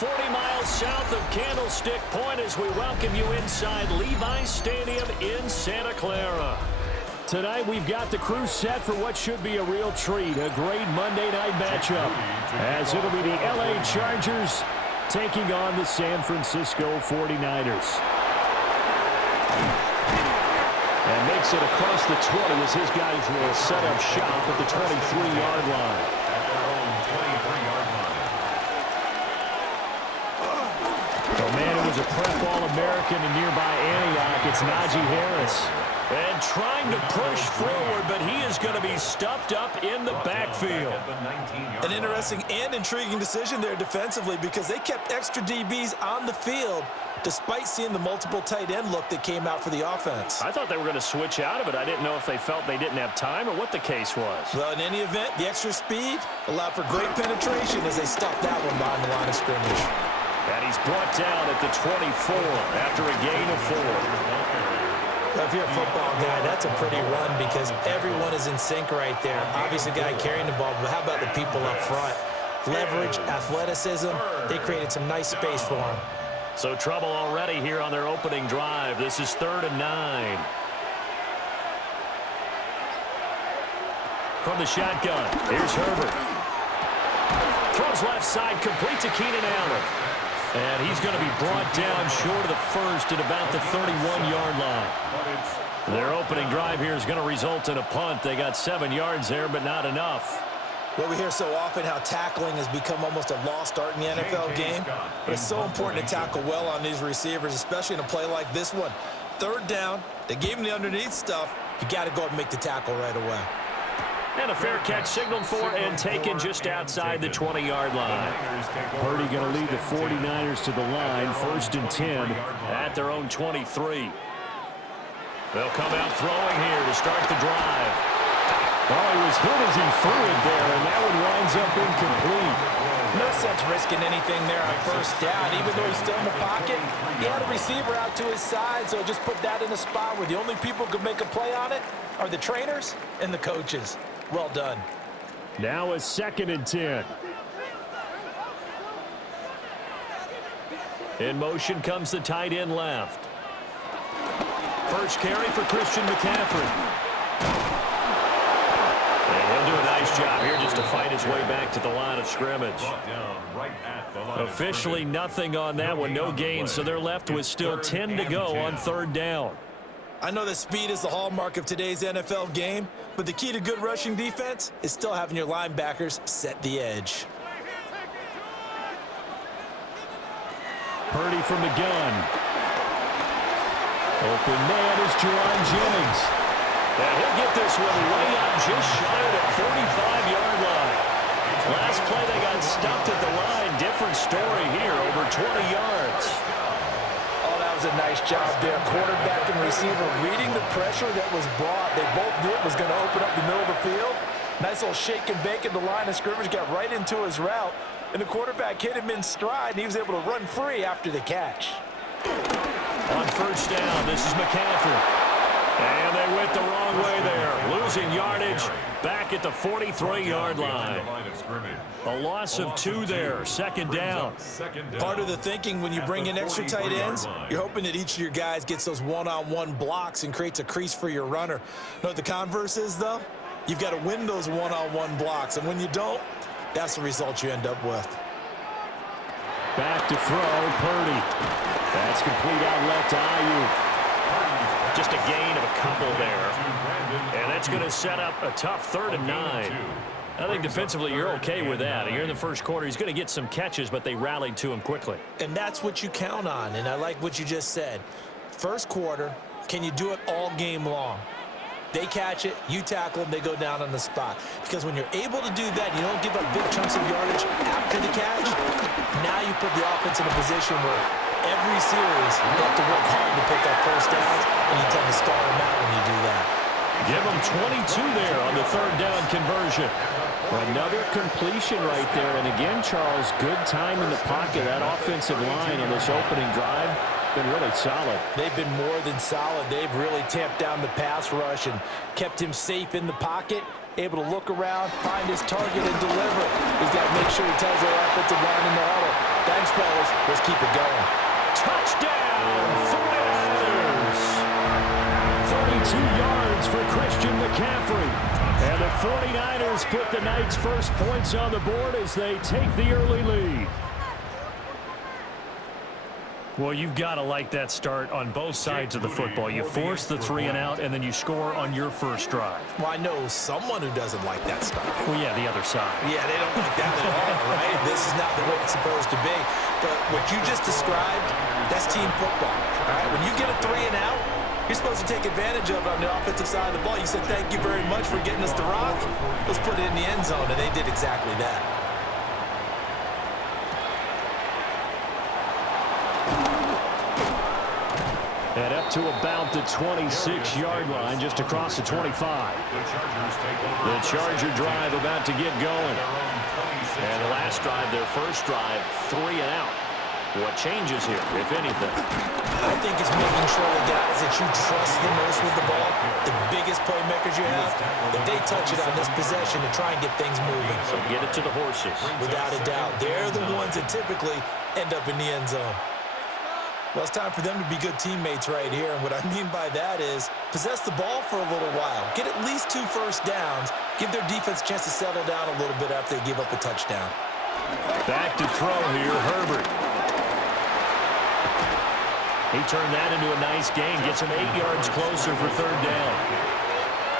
40 miles south of Candlestick Point as we welcome you inside Levi's Stadium in Santa Clara. Tonight we've got the crew set for what should be a real treat, a great Monday night matchup, as it'll be the LA Chargers taking on the San Francisco 49ers. And makes it across the 20 as his guys will set up shop at the 23-yard line. The man who was a prep All-American in nearby Antioch, it's Najee Harris. And trying to push forward, but he is going to be stuffed up in the backfield. An interesting and intriguing decision there defensively because they kept extra DBs on the field despite seeing the multiple tight end look that came out for the offense. I thought they were going to switch out of it. I didn't know if they felt they didn't have time or what the case was. Well, in any event, the extra speed allowed for great penetration as they stuffed that one behind the line of scrimmage. And he's brought down at the 24 after a gain of 4. If you're a football guy, that's a pretty run because everyone is in sync right there. Obviously, the guy carrying the ball, but how about the people up front? Leverage, athleticism, they created some nice space for him. So trouble already here on their opening drive. This is 3rd and 9. From the shotgun, here's Herbert. Throws left side, complete to Keenan Allen. And he's going to be brought down short of the first at about the 31-yard line. Their opening drive here is going to result in a punt. They got 7 yards there, but not enough. Well, we hear so often how tackling has become almost a lost art in the NFL game. But it's so important to tackle well on these receivers, especially in a play like this one. 3rd down, they gave him the underneath stuff. You got to go and make the tackle right away. And a fair catch signaled for and taken just outside the 20-yard line. Purdy going to lead the 49ers to the line, 1st and 10 at their own 23. They'll come out throwing here to start the drive. Oh, he was hit as he threw it there, and that one winds up incomplete. No sense risking anything there on 1st down. Even though he's still in the pocket, he had a receiver out to his side, so just put that in a spot where the only people who could make a play on it are the trainers and the coaches. Well done. Now a 2nd and 10. In motion comes the tight end left. First carry for Christian McCaffrey. And he'll do a nice job here just to fight his way back to the line of scrimmage. Officially nothing on that one, no gain, so they're left with still 10 to go on 3rd down. I know that speed is the hallmark of today's NFL game, but the key to good rushing defense is still having your linebackers set the edge. Purdy from the gun. Open man is Jerron Jennings. And he'll get this one way up just shy of the 45-yard line. Last play they got stuffed at the line. Different story here, over 20 yards. A nice job there. Quarterback and receiver reading the pressure that was brought. They both knew it was going to open up the middle of the field. Nice little shake and bake at the line of scrimmage. Got right into his route. And the quarterback hit him in stride. And he was able to run free after the catch. On 1st down, this is McCaffrey. And they went the wrong way there. Losing yardage back at the 43-yard line. A loss of 2 there. 2nd down. Part of the thinking when you bring in extra tight ends, you're hoping that each of your guys gets those one-on-one blocks and creates a crease for your runner. You know what the converse is, though? You've got to win those one-on-one blocks. And when you don't, that's the result you end up with. Back to throw, Purdy. That's complete out left to Ayuk. Just a gain of a couple there. And that's going to set up a tough 3rd and 9. I think defensively you're okay with that. Here in the first quarter, he's going to get some catches, but they rallied to him quickly. And that's what you count on, and I like what you just said. First quarter, can you do it all game long? They catch it, you tackle them, they go down on the spot. Because when you're able to do that, you don't give up big chunks of yardage after the catch. Now you put the offense in a position where every series you have to work hard to pick up 1st downs, and you tend to stall them out when you do that. Give them 22 there on the 3rd down conversion. Another completion right there. And again, Charles, good time in the pocket. That offensive line on this opening drive been really solid. They've been more than solid. They've really tamped down the pass rush and kept him safe in the pocket, able to look around, find his target, and deliver. He's got to make sure he tells the offensive line in the huddle, Thanks, fellas. Let's keep it going. Touchdown, 49ers. 32 yards for Christian McCaffrey. And the 49ers put the Knights' first points on the board as they take the early lead. Well, you've got to like that start on both sides of the football. You force the 3 and out, and then you score on your first drive. Well, I know someone who doesn't like that start. Well, yeah, the other side. Yeah, they don't like that at all, right? This is not the way it's supposed to be. But what you just described, that's team football, all right? When you get a 3 and out, you're supposed to take advantage of it on the offensive side of the ball. You said, thank you very much for getting us the rock. Let's put it in the end zone, and they did exactly that. And up to about the 26-yard line, just across the 25. The Charger drive about to get going. And the last drive, their first drive, 3 and out. What changes here, if anything? I think it's making sure the guys that you trust the most with the ball, the biggest playmakers you have, that they touch it on this possession to try and get things moving. So get it to the horses. Without a doubt. They're the ones that typically end up in the end zone. Well, it's time for them to be good teammates right here. And what I mean by that is possess the ball for a little while. Get at least 2 first downs. Give their defense a chance to settle down a little bit after they give up a touchdown. Back to throw here, Herbert. He turned that into a nice gain. Gets him 8 yards closer for 3rd down.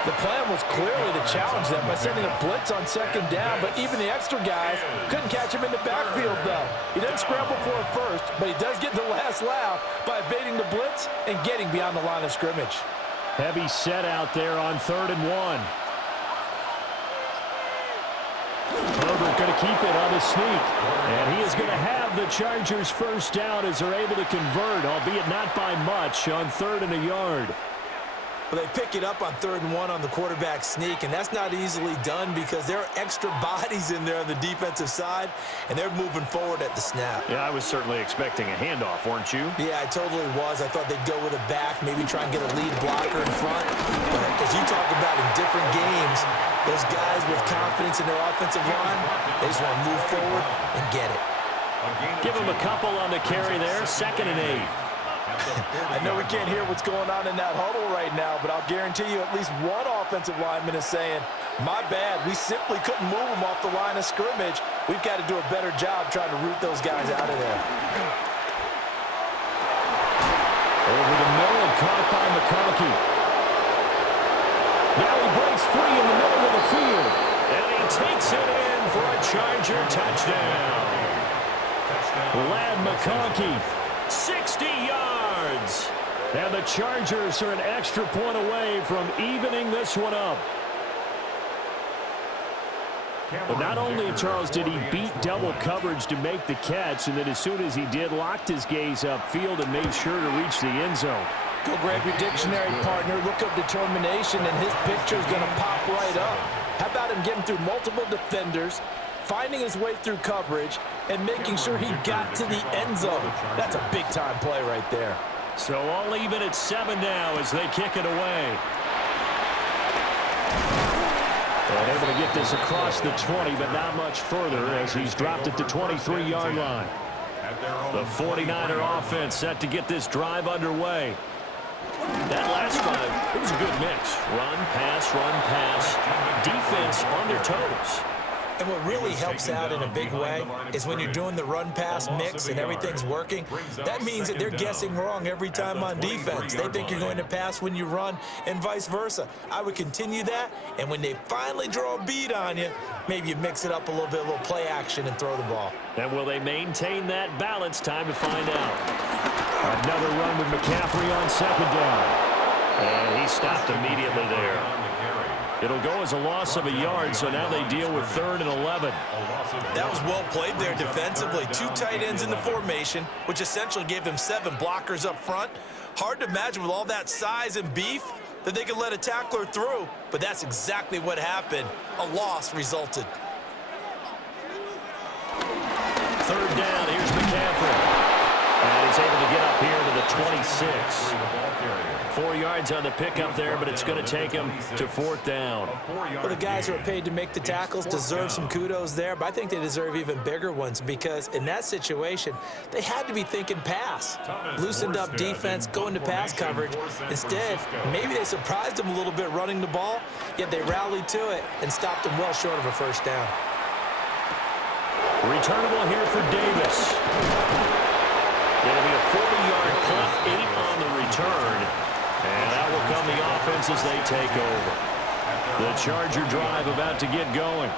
The plan was clearly to challenge them by sending a blitz on 2nd down, but even the extra guys couldn't catch him in the backfield, though. He doesn't scramble for it first, but he does get the last laugh by evading the blitz and getting beyond the line of scrimmage. Heavy set out there on 3rd and 1. Herbert going to keep it on the sneak. And he is going to have the Chargers first down as they're able to convert, albeit not by much, on 3rd and a yard. Well, they pick it up on 3rd and 1 on the quarterback sneak, and that's not easily done because there are extra bodies in there on the defensive side, and they're moving forward at the snap. Yeah, I was certainly expecting a handoff, weren't you? Yeah, I totally was. I thought they'd go with a back, maybe try and get a lead blocker in front. But as you talk about in different games, those guys with confidence in their offensive line, they just want to move forward and get it. Give them a couple on the carry there, 2nd and 8. I know we can't hear what's going on in that huddle right now, but I'll guarantee you at least one offensive lineman is saying, my bad, we simply couldn't move them off the line of scrimmage. We've got to do a better job trying to root those guys out of there. Over the middle and caught by McConkey. Now he breaks free in the middle of the field. And he takes it in for a Charger touchdown. Lad McConkey, 60 yards. And the Chargers are an extra point away from evening this one up. But not only, Charles, did he beat double coverage to make the catch, and then as soon as he did, locked his gaze upfield and made sure to reach the end zone. Go grab your dictionary, partner. Look up determination, and his picture's going to pop right up. How about him getting through multiple defenders, finding his way through coverage, and making sure he got to the end zone? That's a big-time play right there. So all even at 7 now as they kick it away. And able to get this across the 20, but not much further as he's dropped at the 23-yard line. The 49er offense set to get this drive underway. That last drive, it was a good mix. Run, pass, defense on their toes. And what really helps out in a big way is when you're doing the run-pass mix and everything's working, that means that they're guessing wrong every time on defense. They think you're going to pass when you run and vice versa. I would continue that, and when they finally draw a bead on you, maybe you mix it up a little play action and throw the ball. And will they maintain that balance? Time to find out. Another run with McCaffrey on 2nd down. And he stopped immediately there. It'll go as a loss of a yard, so now they deal with 3rd and 11. That was well played there defensively. 2 tight ends in the formation, which essentially gave them 7 blockers up front. Hard to imagine with all that size and beef that they could let a tackler through, but that's exactly what happened. A loss resulted. 3rd down, here's McCaffrey. And he's able to get up here to the 26. 4 yards on the pickup there, but it's going to take him to 4th down. Well, the guys who are paid to make the tackles deserve some kudos there, but I think they deserve even bigger ones because in that situation, they had to be thinking pass. Loosened up defense, going to pass coverage. Instead, maybe they surprised them a little bit running the ball, yet they rallied to it and stopped them well short of a first down. Returnable here for Davis. It'll be a 40-yard punt, 8 on the return. And that will come the offense as they take over. The Charger drive about to get going.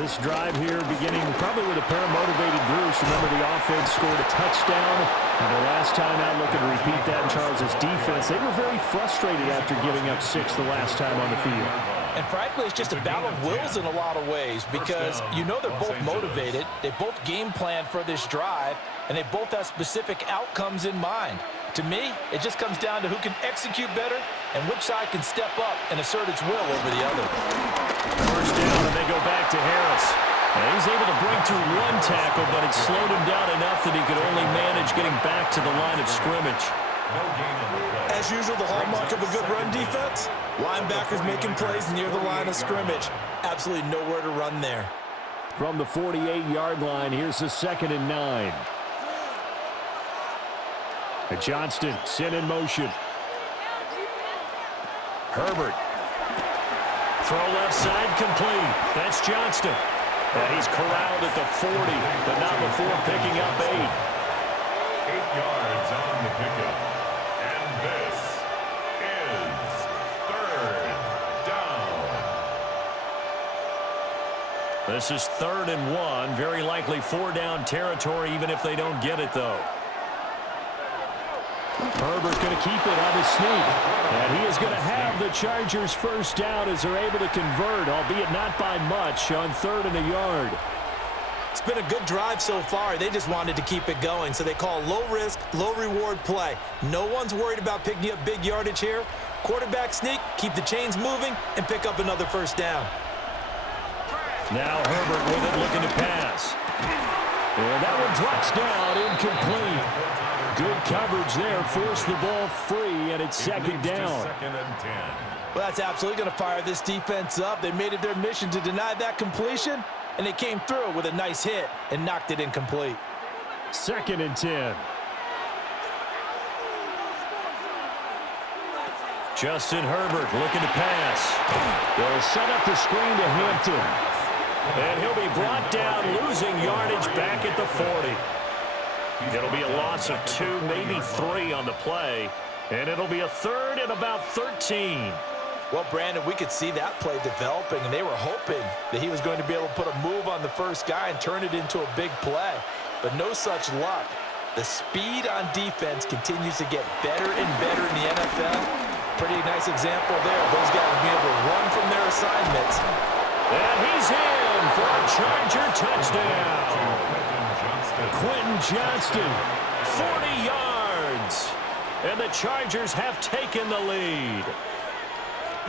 This drive here beginning probably with a pair of motivated Bruce. Remember, the offense scored a touchdown. And the last time out, looking to repeat that in Charles' defense. They were very frustrated after giving up 6 the last time on the field. And frankly, it's just a battle of wills in a lot of ways because you know they're both motivated. They both game plan for this drive, and they both have specific outcomes in mind. To me, it just comes down to who can execute better and which side can step up and assert its will over the other. First down, and they go back to Harris. And he's able to break through 1 tackle, but it slowed him down enough that he could only manage getting back to the line of scrimmage. As usual, the hallmark of a good run defense, linebackers making plays near the line of scrimmage. Absolutely nowhere to run there. From the 48-yard line, here's the 2nd and 9. And Johnston sent in motion. Herbert. Throw left side complete. That's Johnston. And he's corralled at the 40, but not before picking up 8. 8 yards on the pickup. And this is 3rd down. This is 3rd and 1. Very likely 4-down territory, even if they don't get it, though. Herbert going to keep it on his sneak. And he is going to have the Chargers first down as they're able to convert, albeit not by much, on 3rd and a yard. It's been a good drive so far. They just wanted to keep it going, so they call low-risk, low-reward play. No one's worried about picking up big yardage here. Quarterback sneak, keep the chains moving, and pick up another first down. Now Herbert with it, looking to pass. And that one drops down, incomplete. Good coverage there, forced the ball free, and it's 2nd down. 2nd and 10. Well, that's absolutely going to fire this defense up. They made it their mission to deny that completion, and they came through with a nice hit and knocked it incomplete. 2nd and 10. Justin Herbert looking to pass. They'll set up the screen to Hampton. And he'll be brought down, losing yardage back at the 40. It'll be a loss of 2, maybe 3 on the play. And it'll be a 3rd and about 13. Well, Brandon, we could see that play developing, and they were hoping that he was going to be able to put a move on the first guy and turn it into a big play. But no such luck. The speed on defense continues to get better and better in the NFL. Pretty nice example there. Those guys will be able to run from their assignments. And he's in for a Charger touchdown. Quentin Johnston. 40 yards. And the Chargers have taken the lead.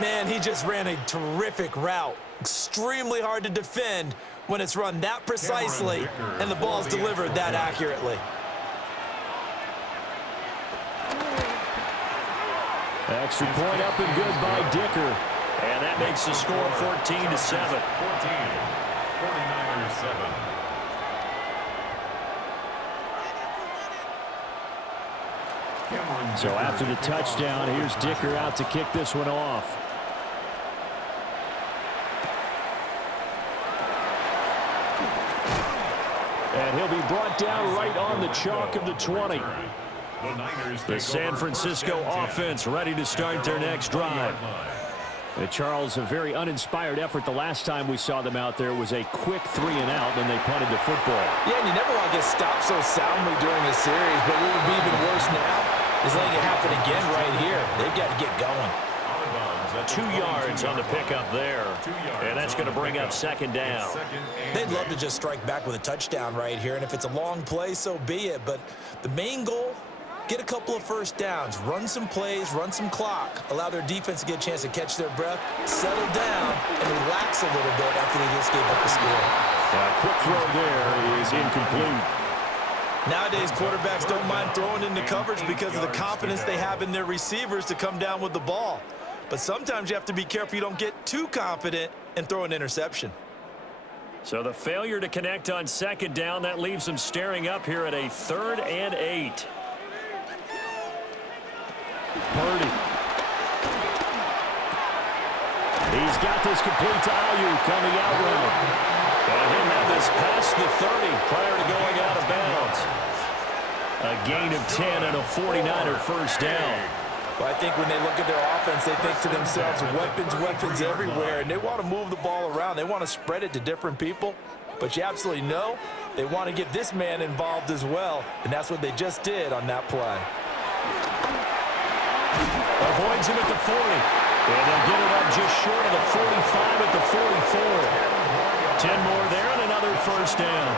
Man, he just ran a terrific route. Extremely hard to defend when it's run that precisely and the ball's delivered that accurately. Extra point up and good by Dicker. And that makes the score 14-7. 49ers 7. So after the touchdown, here's Dicker out to kick this one off. And he'll be brought down right on the chalk of the 20. The San Francisco offense ready to start their next drive. Charles, a very uninspired effort. The last time we saw them out there was a quick 3-and-out, then they punted the football. Yeah, and you never want to get stopped so soundly during the series, but what would be even worse now is letting it happen again right here. They've got to get going. 2 yards on the pickup there, and that's going to bring up 2nd down. They'd love to just strike back with a touchdown right here, and if it's a long play, so be it. But the main goal, get a couple of first downs, run some plays, run some clock, allow their defense to get a chance to catch their breath, settle down, and relax a little bit after they just gave up the score. A quick throw there is incomplete. Nowadays, quarterbacks don't mind throwing into coverage because of the confidence they have in their receivers to come down with the ball. But sometimes you have to be careful you don't get too confident and throw an interception. So the failure to connect on second down, that leaves them staring up here at a 3rd and 8. Purdy. He's got this complete to Ayuk on the out route. And he'll have this past the 30 prior to going out of bounds. A gain of 10 and a 49er first down. Well, I think when they look at their offense, they think to themselves, weapons everywhere, and they want to move the ball around. They want to spread it to different people. But you absolutely know they want to get this man involved as well, and that's what they just did on that play. Avoids him at the 40. And they'll get it up just short of the 45 at the 44. 10 more there and another first down.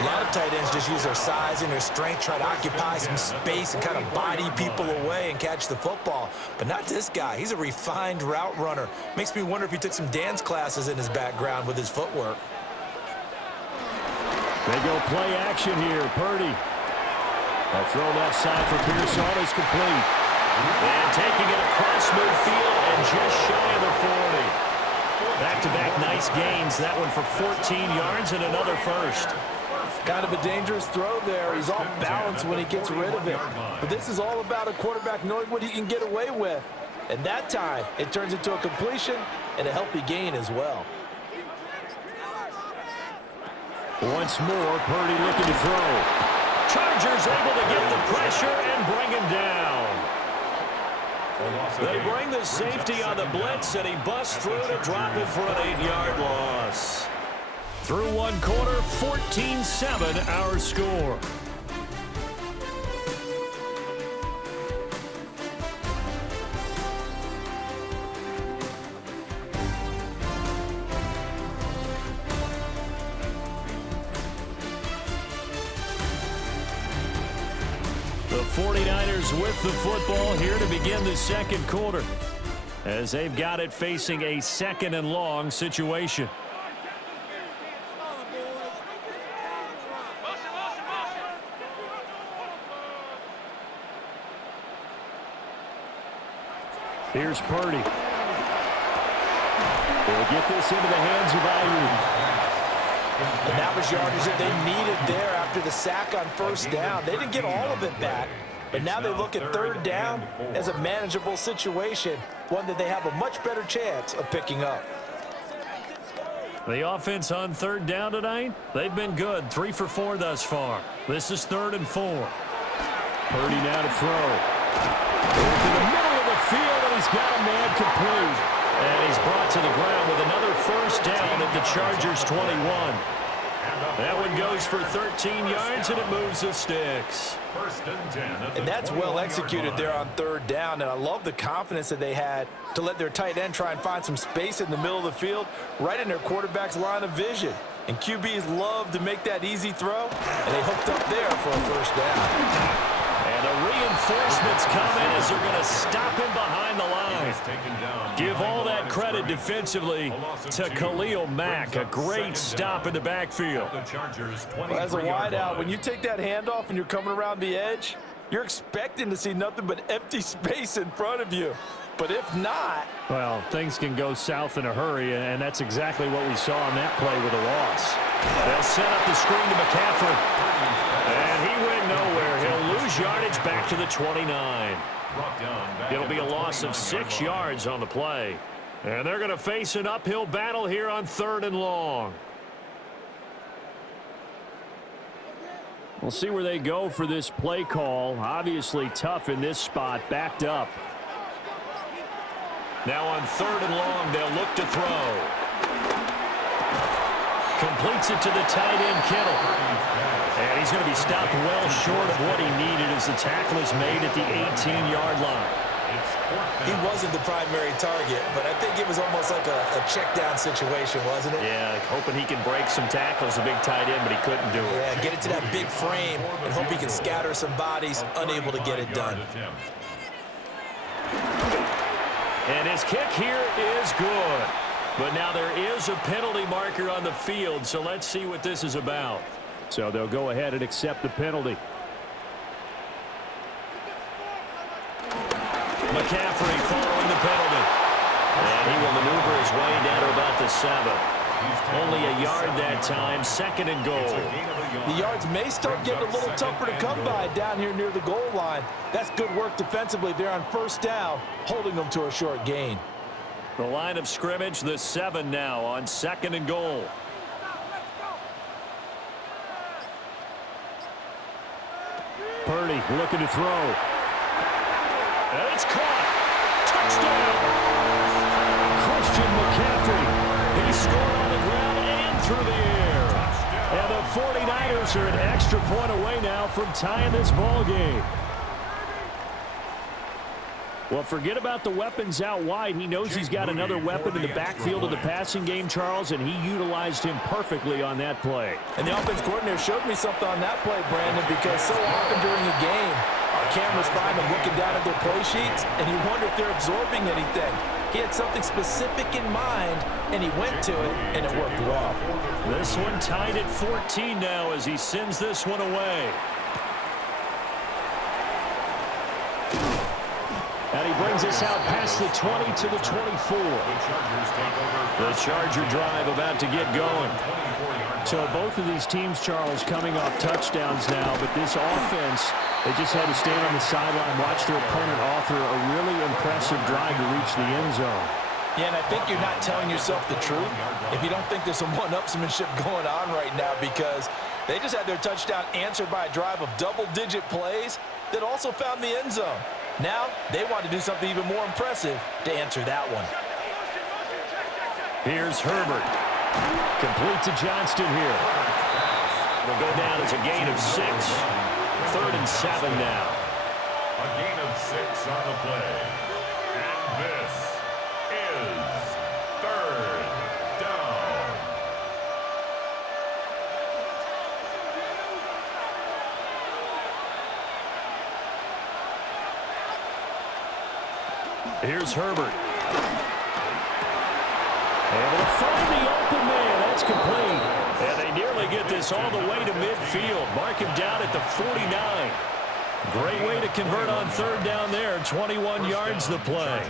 A lot of tight ends just use their size and their strength, try to occupy some space and kind of body people away and catch the football. But not this guy. He's a refined route runner. Makes me wonder if he took some dance classes in his background with his footwork. They go play action here. Purdy. A throw left side for Pearson is complete. And taking it across midfield and just shy of the 40. Back-to-back nice gains. That one for 14 yards and another first. Kind of a dangerous throw there. He's off balance when he gets rid of it. But this is all about a quarterback knowing what he can get away with. And that time, it turns into a completion and a healthy gain as well. Once more, Purdy looking to throw. Chargers able to get the pressure and bring him down. They bring the safety on the blitz, and he busts through to drop it for an 8-yard loss. Through one quarter, 14-7 our score. The 49ers with the football here to begin the second quarter, as they've got it facing a 2nd and long situation. Here's Purdy. They'll get this into the hands of Ayuk. And that was yardage that they needed there after the sack on first down. They didn't get all of it back, but now they look at 3rd down as a manageable situation, one that they have a much better chance of picking up. The offense on 3rd down tonight, they've been good. 3 for 4 thus far. This is 3rd and 4. Purdy now to throw. Into the middle of the field, and he's got a man complete. And he's brought to the ground with another first down at the Chargers 21. That one goes for 13 yards, and it moves the sticks. And that's well executed there on 3rd down, and I love the confidence that they had to let their tight end try and find some space in the middle of the field, right in their quarterback's line of vision. And QBs love to make that easy throw, and they hooked up there for a first down. And the reinforcements come in as they're going to stop him behind the line. Give all that credit defensively to Khalil Mack. A great stop in the backfield. Well, as a wideout, when you take that handoff and you're coming around the edge, you're expecting to see nothing but empty space in front of you. But if not... well, things can go south in a hurry, and that's exactly what we saw on that play with a loss. They'll set up the screen to McCaffrey. And he went nowhere. He'll lose yardage back to the 29. It'll be a loss of 6 yards on the play. And they're going to face an uphill battle here on 3rd and long. We'll see where they go for this play call. Obviously tough in this spot, backed up. Now on 3rd and long, they'll look to throw. Completes it to the tight end, Kittle. And he's going to be stopped well short of what he needed as the tackle is made at the 18-yard line. He wasn't the primary target, but I think it was almost like a check-down situation, wasn't it? Yeah, hoping he can break some tackles, a big tight end, but he couldn't do it. Yeah, get it to that big frame and hope he can scatter some bodies, unable to get it done. And his kick here is good. But now there is a penalty marker on the field, so let's see what this is about. So they'll go ahead and accept the penalty. McCaffrey following the penalty. And he will maneuver his way down to about the 7. Only a yard that time, 2nd and goal. The yards may start getting a little tougher to come by down here near the goal line. That's good work defensively there on 1st down, holding them to a short gain. The line of scrimmage, the 7 now on 2nd and goal. Purdy looking to throw. And it's caught. Touchdown. Christian McCaffrey. He scored on the ground and through the air. And the 49ers are an extra point away now from tying this ball game. Well, forget about the weapons out wide. He knows he's got another weapon in the backfield of the passing game, Charles, and he utilized him perfectly on that play. And the offense coordinator showed me something on that play, Brandon, because so often during a game, our cameras find them looking down at their play sheets, and you wonder if they're absorbing anything. He had something specific in mind, and he went to it, and it worked well. This one tied at 14 now as he sends this one away. And he brings us out past the 20 to the 24. The Charger drive about to get going. So both of these teams, Charles, coming off touchdowns now, but this offense, they just had to stand on the sideline, watch their opponent author a really impressive drive to reach the end zone. Yeah, and I think you're not telling yourself the truth if you don't think there's some one-upsmanship going on right now, because they just had their touchdown answered by a drive of double-digit plays that also found the end zone. Now, they want to do something even more impressive to answer that one. Here's Herbert. Complete to Johnston here. It'll go down as a gain of 6. 3rd and 7 now. A gain of 6 on the play. And this is 3rd down. Here's Herbert. Able to find the open man. That's complete. And they nearly get this all the way to midfield. Mark him down at the 49. Great way to convert on 3rd down there. 21 yards the play.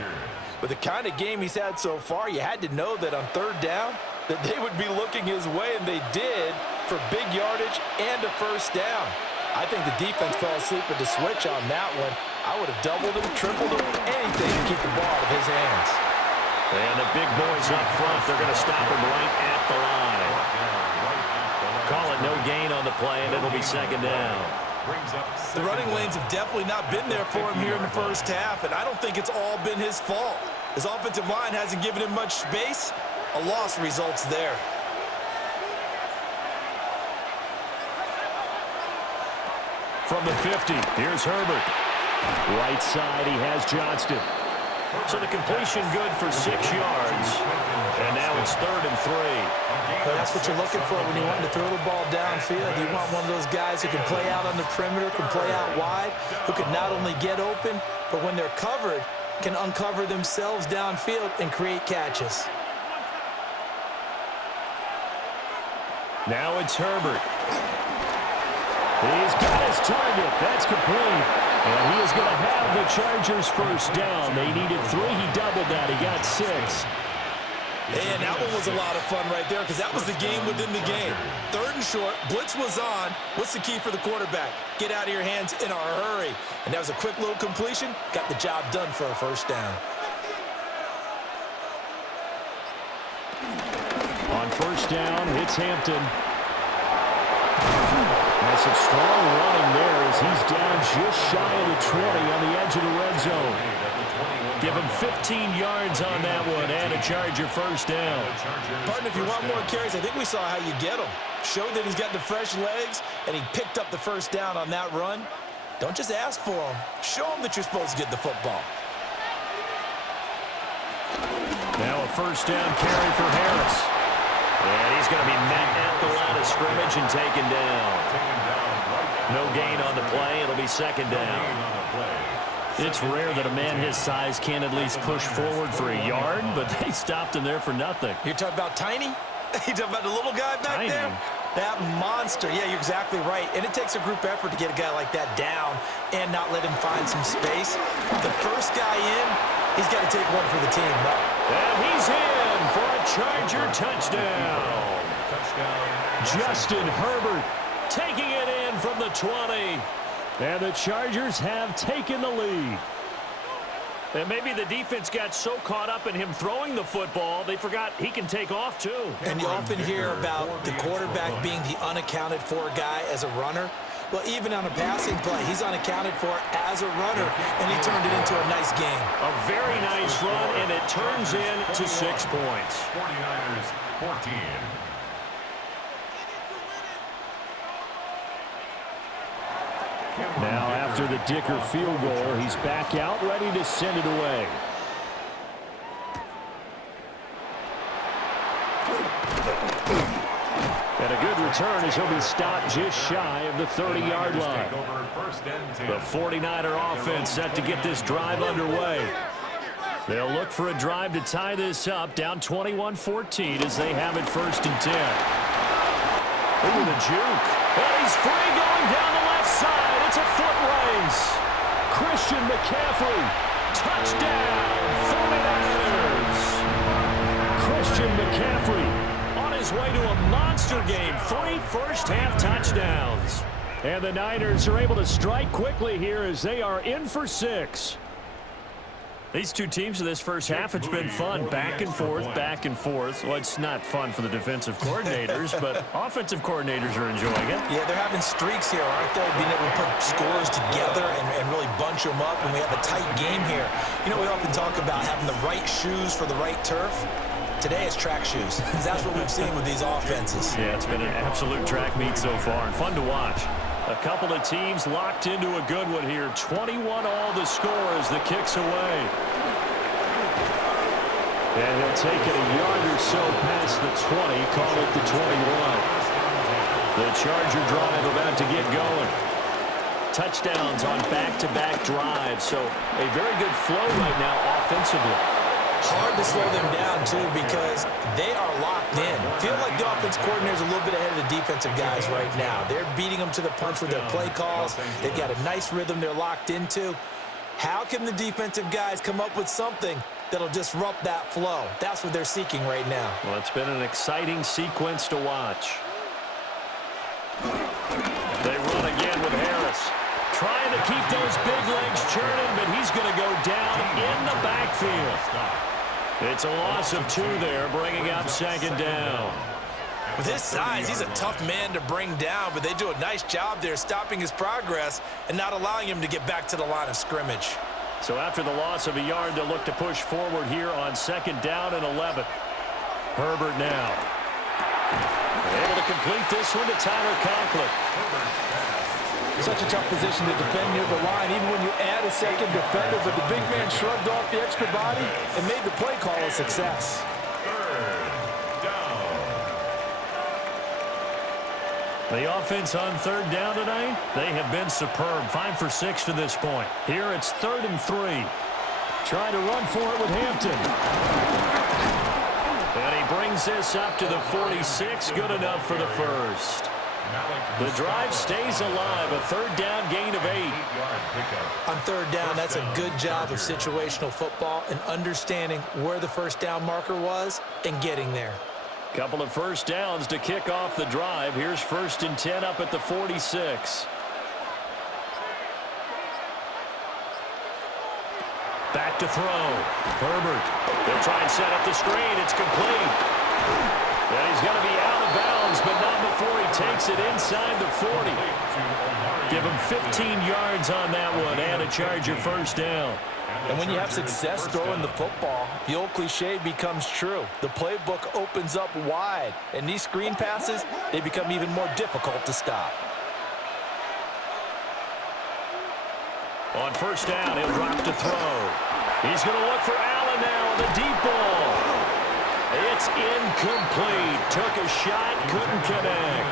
With the kind of game he's had so far, you had to know that on 3rd down that they would be looking his way, and they did, for big yardage and a 1st down. I think the defense fell asleep at the switch on that one. I would have doubled him, tripled him, anything to keep the ball out of his hands. And the big boys up front, they're going to stop him right at the line. Call it no gain on the play, and it'll be 2nd down. The running lanes have definitely not been there for him here in the 1st half, and I don't think it's all been his fault. His offensive line hasn't given him much space. A loss results there. From the 50, here's Herbert. Right side, he has Johnston. So the completion good for 6 yards. And now it's 3rd and 3. Well, that's what you're looking for when you want to throw the ball downfield. You want one of those guys who can play out on the perimeter, can play out wide, who can not only get open, but when they're covered, can uncover themselves downfield and create catches. Now it's Herbert. He's got his target. That's complete. And he is going to have the Chargers 1st down. They needed 3. He doubled that. He got 6. And that one was a lot of fun right there, because that was the game within the game. 3rd and short, blitz was on. What's the key for the quarterback? Get out of your hands in a hurry. And that was a quick little completion. Got the job done for a 1st down. On 1st down, it's Hampton. That's some strong running there as he's down just shy of the 20 on the edge of the red zone. Give him 15 yards on that one and a Charger 1st down. Partner, if you want more carries, I think we saw how you get them. Showed that he's got the fresh legs, and he picked up the 1st down on that run. Don't just ask for them. Show them that you're supposed to get the football. Now a 1st down carry for Harris. And he's going to be met at the line of scrimmage and taken down. No gain on the play. It'll be 2nd down. It's rare that a man his size can't at least push forward for a yard, but they stopped him there for nothing. You're talking about tiny? You talking about the little guy back there? That monster. Yeah, you're exactly right. And it takes a group effort to get a guy like that down and not let him find some space. The first guy in, he's got to take one for the team. And he's in for a Charger touchdown. Justin Herbert taking it in from the 20. And the Chargers have taken the lead. And maybe the defense got so caught up in him throwing the football, they forgot he can take off too. And you often hear about the quarterback being the unaccounted for guy as a runner. Well, even on a passing play, he's unaccounted for as a runner, and he turned it into a nice game. A very nice run, and it turns into 6 points. 49ers 14. Now, after the Dicker field goal, he's back out, ready to send it away. And a good return as he'll be stopped just shy of the 30-yard line. The 49er offense set to get this drive underway. They'll look for a drive to tie this up, down 21-14 as they have it 1st and 10. Ooh, the juke. And he's free going down the left side. It's a foot race. Christian McCaffrey. Touchdown, 49ers. Christian McCaffrey on his way to a monster game. 3 first-half touchdowns. And the Niners are able to strike quickly here as they are in for 6. These two teams in this first half, it's been fun. Back and forth, back and forth. Well, it's not fun for the defensive coordinators, but offensive coordinators are enjoying it. Yeah, they're having streaks here, aren't they? Being able to put scores together and really bunch them up, and we have a tight game here. You know, we often talk about having the right shoes for the right turf. Today it's track shoes. That's what we've seen with these offenses. Yeah, it's been an absolute track meet so far, and fun to watch. A couple of teams locked into a good one here. 21 all the score as the kick's away. And he'll take it a yard or so past the 20, call it the 21. The Charger drive about to get going. Touchdowns on back-to-back drives, so a very good flow right now offensively. Hard to slow them down, too, because they are locked in. Feel like the offense coordinator is a little bit ahead of the defensive guys right now. They're beating them to the punch with their play calls. They've got a nice rhythm they're locked into. How can the defensive guys come up with something that'll disrupt that flow? That's what they're seeking right now. Well, it's been an exciting sequence to watch. They run again with Harris. Trying to keep those big legs churning, but he's going to go down in the backfield. It's a loss of 2 there, bringing up 2nd down. With his size, he's a tough man to bring down, but they do a nice job there stopping his progress and not allowing him to get back to the line of scrimmage. So after the loss of a yard, they'll look to push forward here on 2nd down and 11. Herbert now. Able to complete this one to Tyler Conklin. Such a tough position to defend near the line, even when you add a second defender, but the big man shrugged off the extra body and made the play call a success. 3rd down. The offense on 3rd down tonight, they have been superb. 5 for 6 to this point. Here it's 3rd and 3. Trying to run for it with Hampton. And he brings this up to the 46. Good enough for the first. The drive stays alive. A 3rd down gain of 8. On 3rd down, that's a good job of situational football and understanding where the first down marker was and getting there. Couple of first downs to kick off the drive. Here's 1st and 10 up at the 46. Back to throw. Herbert. They'll try and set up the screen. It's complete. And he's going to be out of bounds, but not before he takes it inside the 40. Give him 15 yards on that one and a Charger first down. And when you have success throwing the football, the old cliche becomes true. The playbook opens up wide, and these screen passes, they become even more difficult to stop. On 1st down, he'll drop to throw. He's going to look for Allen now on the deep ball. It's incomplete. Took a shot, couldn't connect.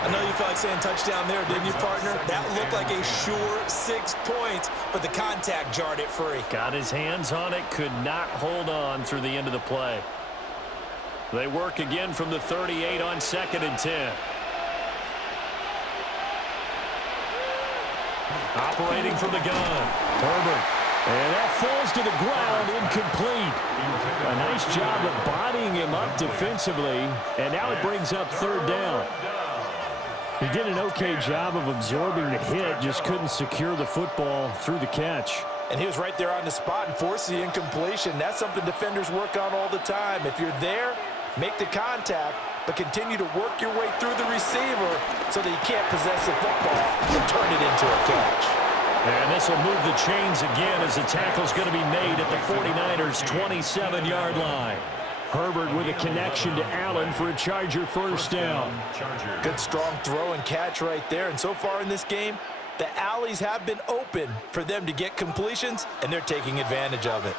I know you felt like saying touchdown there, didn't you, partner? That looked like a sure 6 points, but the contact jarred it free. Got his hands on it, could not hold on through the end of the play. They work again from the 38 on 2nd and 10. Operating from the gun. Herbert. And that falls to the ground, incomplete. A nice job of bodying him up defensively, and now it brings up 3rd down. He did an okay job of absorbing the hit, just couldn't secure the football through the catch. And he was right there on the spot and forced the incompletion. That's something defenders work on all the time. If you're there, make the contact, but continue to work your way through the receiver so that you can't possess the football and turn it into a catch. And this will move the chains again as the tackle's going to be made at the 49ers' 27-yard line. Herbert with a connection to Allen for a Charger 1st down. Good strong throw and catch right there. And so far in this game, the alleys have been open for them to get completions, and they're taking advantage of it.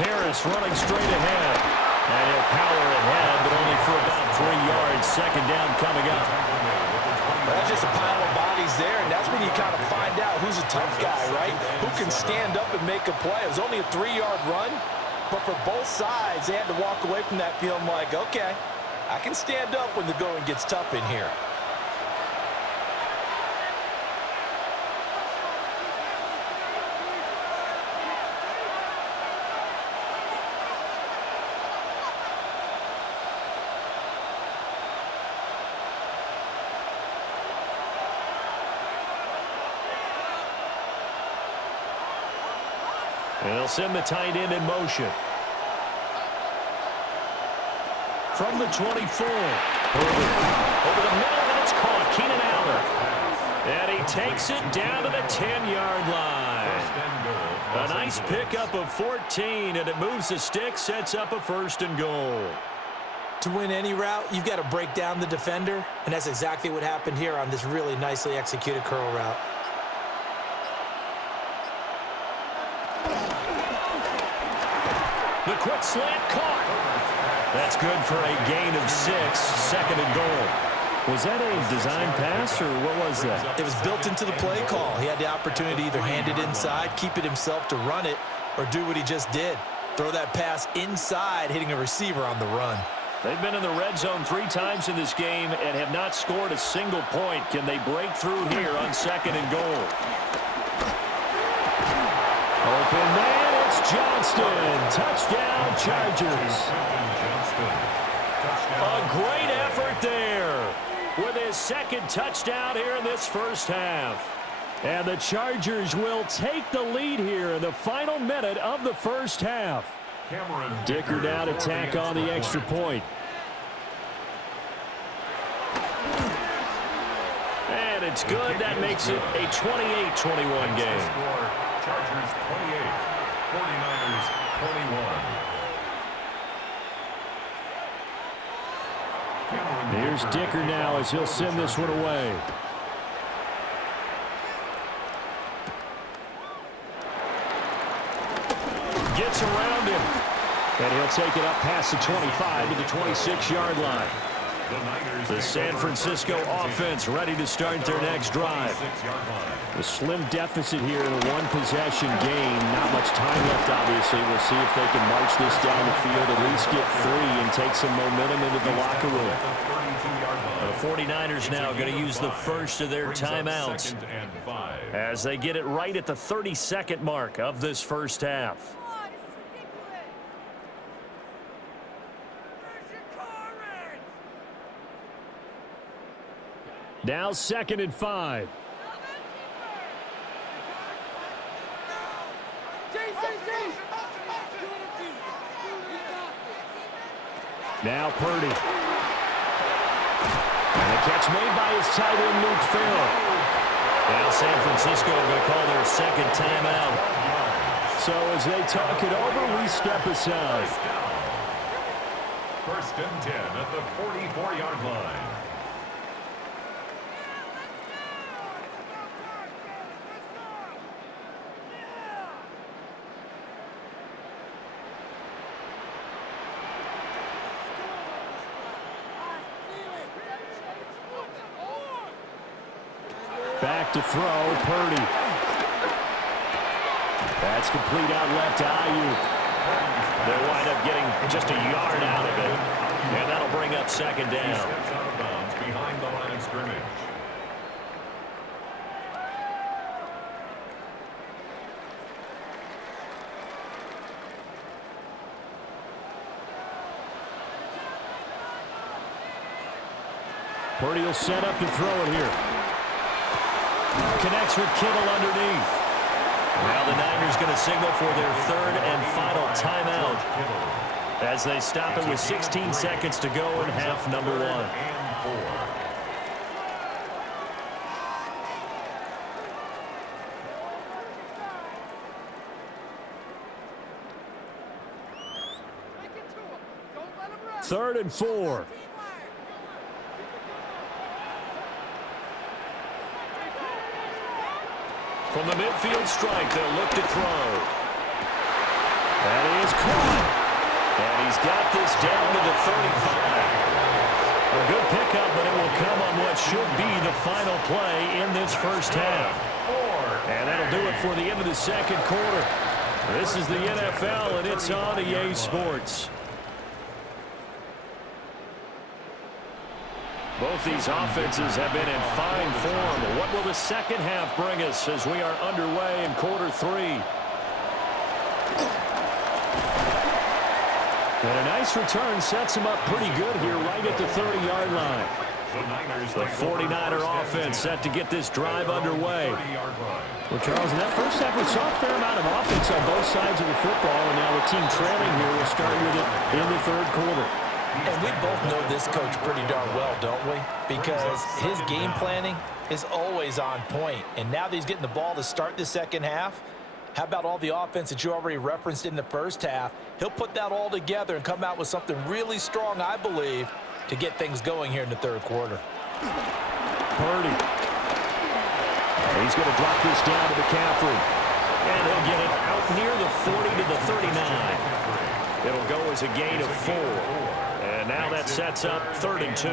Harris running straight ahead. And he'll power ahead, but only for about 3 yards. 2nd down coming up. That's just a pile of bodies there, and that's when you kind of find out who's a tough guy, right? Who can stand up and make a play. It was only a 3-yard run, but for both sides, they had to walk away from that feeling like, okay, I can stand up when the going gets tough in here. They'll send the tight end in motion. From the 24. Over the middle, and it's caught. Keenan Allen. And he takes it down to the 10-yard line. A nice pickup of 14, and it moves the stick, sets up a 1st and goal. To win any route, you've got to break down the defender, and that's exactly what happened here on this really nicely executed curl route. The quick slant caught. That's good for a gain of 6, 2nd and goal. Was that a design pass, or what was that? It was built into the play call. He had the opportunity to either hand it inside, keep it himself to run it, or do what he just did. Throw that pass inside, hitting a receiver on the run. They've been in the red zone 3 times in this game and have not scored a single point. Can they break through here on 2nd and goal? Open man, it's Johnston. Touchdown, Chargers. A great effort there with his 2nd touchdown here in this 1st half. And the Chargers will take the lead here in the final minute of the 1st half. Dicker now to tack on the extra point. And it's good. That makes it a 28-21 game. Chargers 28, 49ers 21. Here's Dicker now as he'll send this one away. Gets around him. And he'll take it up past the 25 to the 26-yard line. The San Francisco offense ready to start their next drive. A slim deficit here in a 1-possession game. Not much time left, obviously. We'll see if they can march this down the field, at least get 3 and take some momentum into the locker room. The 49ers now going to use the first of their timeouts as they get it right at the 32nd mark of this 1st half. Now 2nd and 5. Now Purdy. And a catch made by his tight end, Luke Farrell. Now San Francisco going to call their 2nd timeout. So as they talk it over, we step aside. 1st and 10 at the 44-yard line. Back to throw, Purdy. That's complete out left to Ayuk. They'll wind up getting just a yard out of it. And that'll bring up second down. He steps out of bounds behind the line of scrimmage. Purdy will set up to throw it here. Connects with Kittle underneath. Now the Niners going to signal for their third and final timeout as they stop it with 16 seconds to go in half number one. Third and 4. From the midfield strike, they'll look to throw. That is caught. And he's got this down to the 35. A good pickup, but it will come on what should be the final play in this first half. And that'll do it for the end of the second quarter. This is the NFL, and it's on EA Sports. Both these offenses have been in fine form. What will the second half bring us as we are underway in quarter three? And a nice return sets him up pretty good here right at the 30-yard line. The 49er offense set to get this drive underway. Well, Charles, in that first half, we saw a fair amount of offense on both sides of the football, and now the team trailing here will start with it in the third quarter. And we both know this coach pretty darn well, don't we? Because his game planning is always on point. And now that he's getting the ball to start the second half, how about all the offense that you already referenced in the first half? He'll put that all together and come out with something really strong, I believe, to get things going here in the third quarter. Purdy. He's going to drop this down to McCaffrey. And he'll get it out near the 40 to the 39. It'll go as a gain of 4. And now that sets up 3rd and 2.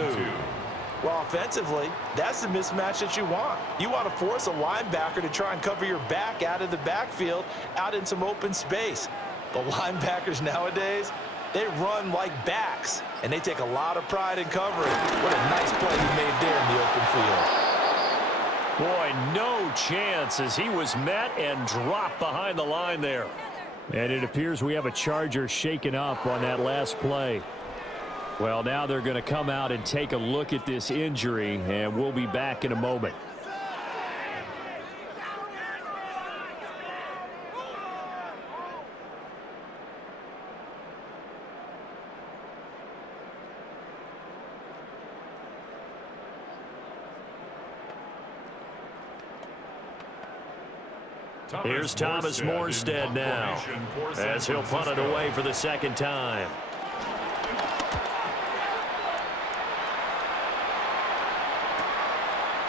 Well, offensively, that's the mismatch that you want. You want to force a linebacker to try and cover your back out of the backfield, out in some open space. The linebackers nowadays, they run like backs, and they take a lot of pride in covering. What a nice play he made there in the open field. Boy, no chance as he was met and dropped behind the line there. And it appears we have a Charger shaken up on that last play. Well, now they're going to come out and take a look at this injury, and we'll be back in a moment. Here's Thomas Morstead now as he'll punt it away for the second time.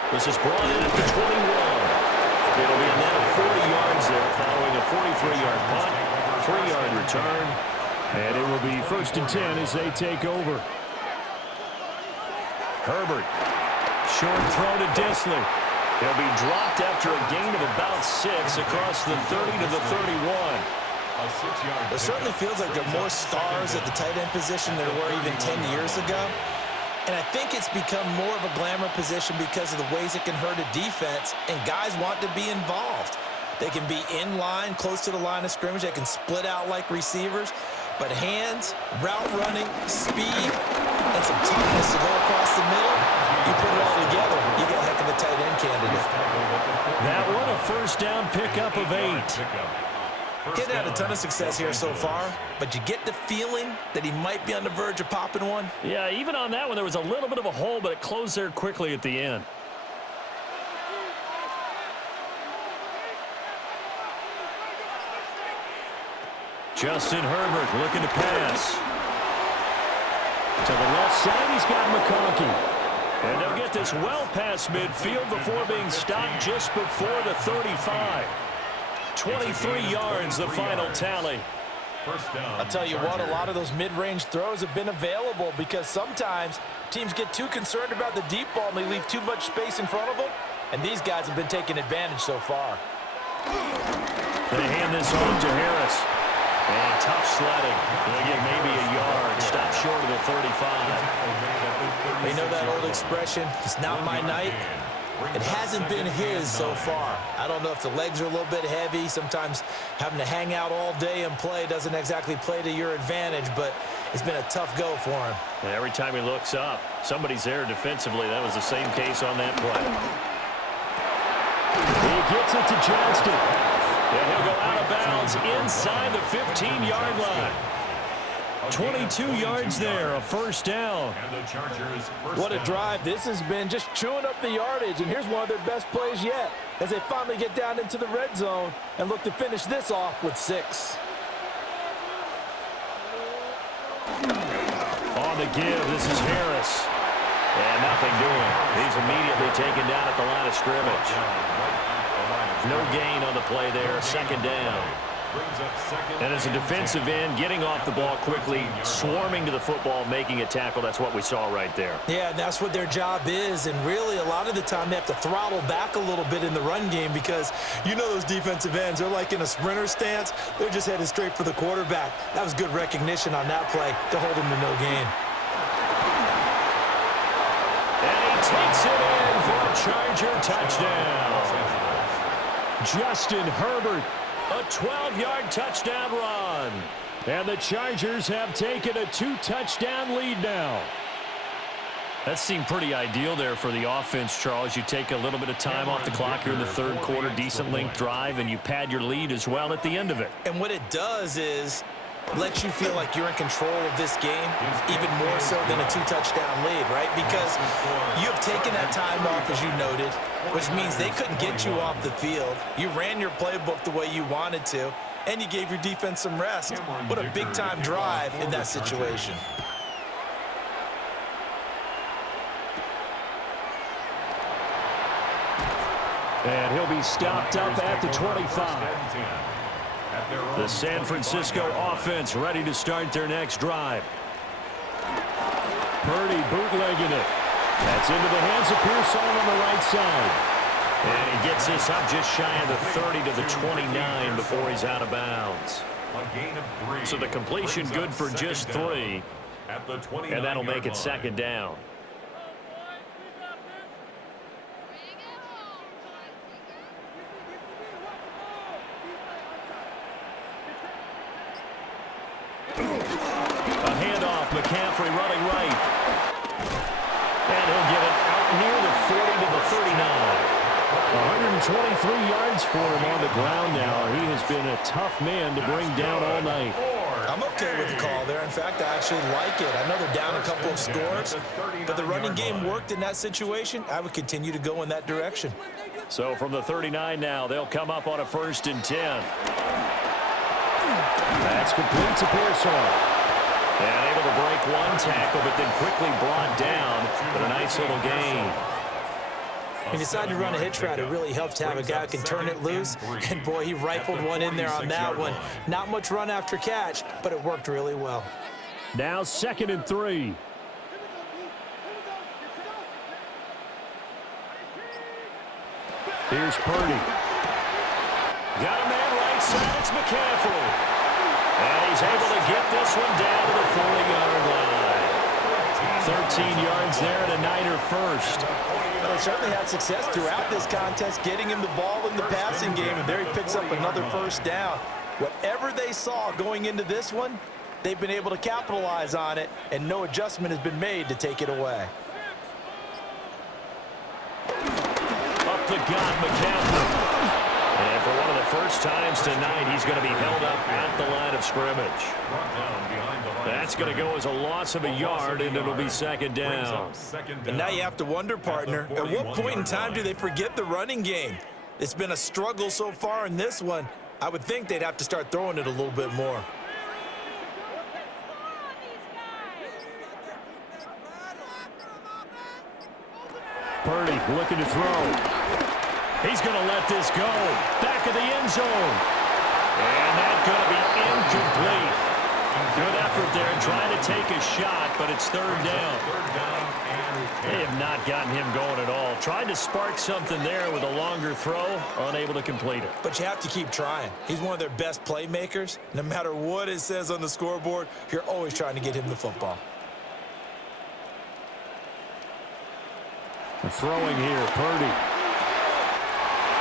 This is brought in at the 21. It'll be a net of 40 yards there following a 43-yard punt, 3-yard return. And it will be 1st and 10 as they take over. Herbert. Short throw to Disley. He'll be dropped after a gain of about 6 across the 30 to the 31. It certainly feels like there are more stars at the tight end position than there were even 10 years ago. And I think it's become more of a glamour position because of the ways it can hurt a defense, and guys want to be involved. They can be in line, close to the line of scrimmage. They can split out like receivers. But hands, route running, speed, and some toughness to go across the middle, you put it all together, you got a heck of a tight end candidate. That one, a first down pickup of 8. He's had a ton of success here so far, but you get the feeling that he might be on the verge of popping one. Yeah, even on that one, there was a little bit of a hole, but it closed there quickly at the end. Justin Herbert looking to pass. To the left side, he's got McConkey. And they'll get this well past midfield before being stopped just before the 35. 23 yards, the final tally. I'll tell you what, a lot of those mid-range throws have been available because sometimes teams get too concerned about the deep ball and they leave too much space in front of them, and these guys have been taking advantage so far. They hand this off to Harris. And tough sledding. They'll get maybe a yard. Stop short of the 35. You know that old expression, it's not my night? It hasn't been his so far. I don't know if the legs are a little bit heavy. Sometimes having to hang out all day and play doesn't exactly play to your advantage, but it's been a tough go for him. And every time he looks up, somebody's there defensively. That was the same case on that play. He gets it to Johnston. And he'll go out of bounds inside the 15-yard line. 22 yards there, a first down. What a drive this has been, just chewing up the yardage. And here's one of their best plays yet as they finally get down into the red zone and look to finish this off with 6. On the give, this is Harris. And nothing doing. He's immediately taken down at the line of scrimmage. No gain on the play there, second down. And as a defensive end, getting off the ball quickly, swarming to the football, making a tackle, that's what we saw right there. Yeah, and that's what their job is, and really a lot of the time they have to throttle back a little bit in the run game because you know those defensive ends, they're like in a sprinter stance. They're just headed straight for the quarterback. That was good recognition on that play to hold him to no gain. And he takes it in for a Charger touchdown. Justin Herbert. A 12-yard touchdown run. And the Chargers have taken a 2-touchdown lead now. That seemed pretty ideal there for the offense, Charles. You take a little bit of time off the clock here in the third quarter, decent length drive, and you pad your lead as well at the end of it. And what it does is let you feel like you're in control of this game, even more so than a 2-touchdown lead, right? Because you have taken that time off, as you noted, which means they couldn't get you off the field. You ran your playbook the way you wanted to, and you gave your defense some rest. What a big-time drive in that situation. And he'll be stopped up at the 25. The San Francisco offense ready to start their next drive. Purdy bootlegging it. That's into the hands of Pearson on the right side. And he gets this up just shy of the 30 to the 29 before he's out of bounds. So the completion good for just 3. And that'll make it second down. McCaffrey running right. And he'll get it out near the 40 to the 39. 123 yards for him on the ground now. He has been a tough man to bring down all night. I'm okay with the call there. In fact, I actually like it. I know they're down a couple of scores, but the running game worked in that situation. I would continue to go in that direction. So from the 39 now, they'll come up on a 1st and 10. That's complete to Pearson. And able to break one tackle, but then quickly brought down. But a nice little gain. He decided to run a hitch route. It really helps to have a guy who can turn it loose. And, boy, he rifled one in there on that one. Not much run after catch, but it worked really well. Now 2nd and 3. Here's Purdy. Got a man right side. It's McCaffrey. And he's able to get this one down to the 40-yard line. 13 yards there and a Niner first. Well, they certainly had success throughout this contest, getting him the ball in the passing game, and there he picks up another first down. Whatever they saw going into this one, they've been able to capitalize on it, and no adjustment has been made to take it away. Up the gut, McCaffrey. And for one of the first times tonight, he's going to be held up at the line of scrimmage. That's going to go as a loss of a yard, and it'll be 2nd down. And now you have to wonder, partner, at what point in time do they forget the running game? It's been a struggle so far in this one. I would think they'd have to start throwing it a little bit more. Purdy looking to throw. He's going to let this go. Back of the end zone. And that's going to be incomplete. Good effort there trying to take a shot, but it's 3rd down. They have not gotten him going at all. Tried to spark something there with a longer throw, unable to complete it. But you have to keep trying. He's one of their best playmakers. No matter what it says on the scoreboard, you're always trying to get him the football. Throwing here, Purdy.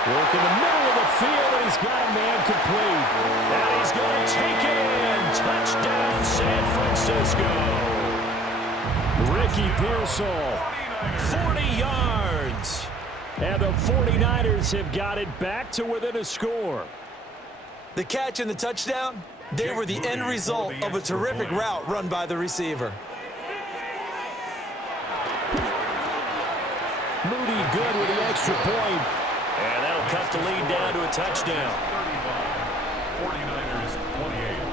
Work in the middle of the field, and he's got a man complete. And he's going to take it in. Touchdown, San Francisco. Ricky Pearsall. 40 yards. And the 49ers have got it back to within a score. The catch and the touchdown, they were the end result of a terrific route run by the receiver. Moody good with the extra point. And that'll cut the lead down to a touchdown. 49ers 28.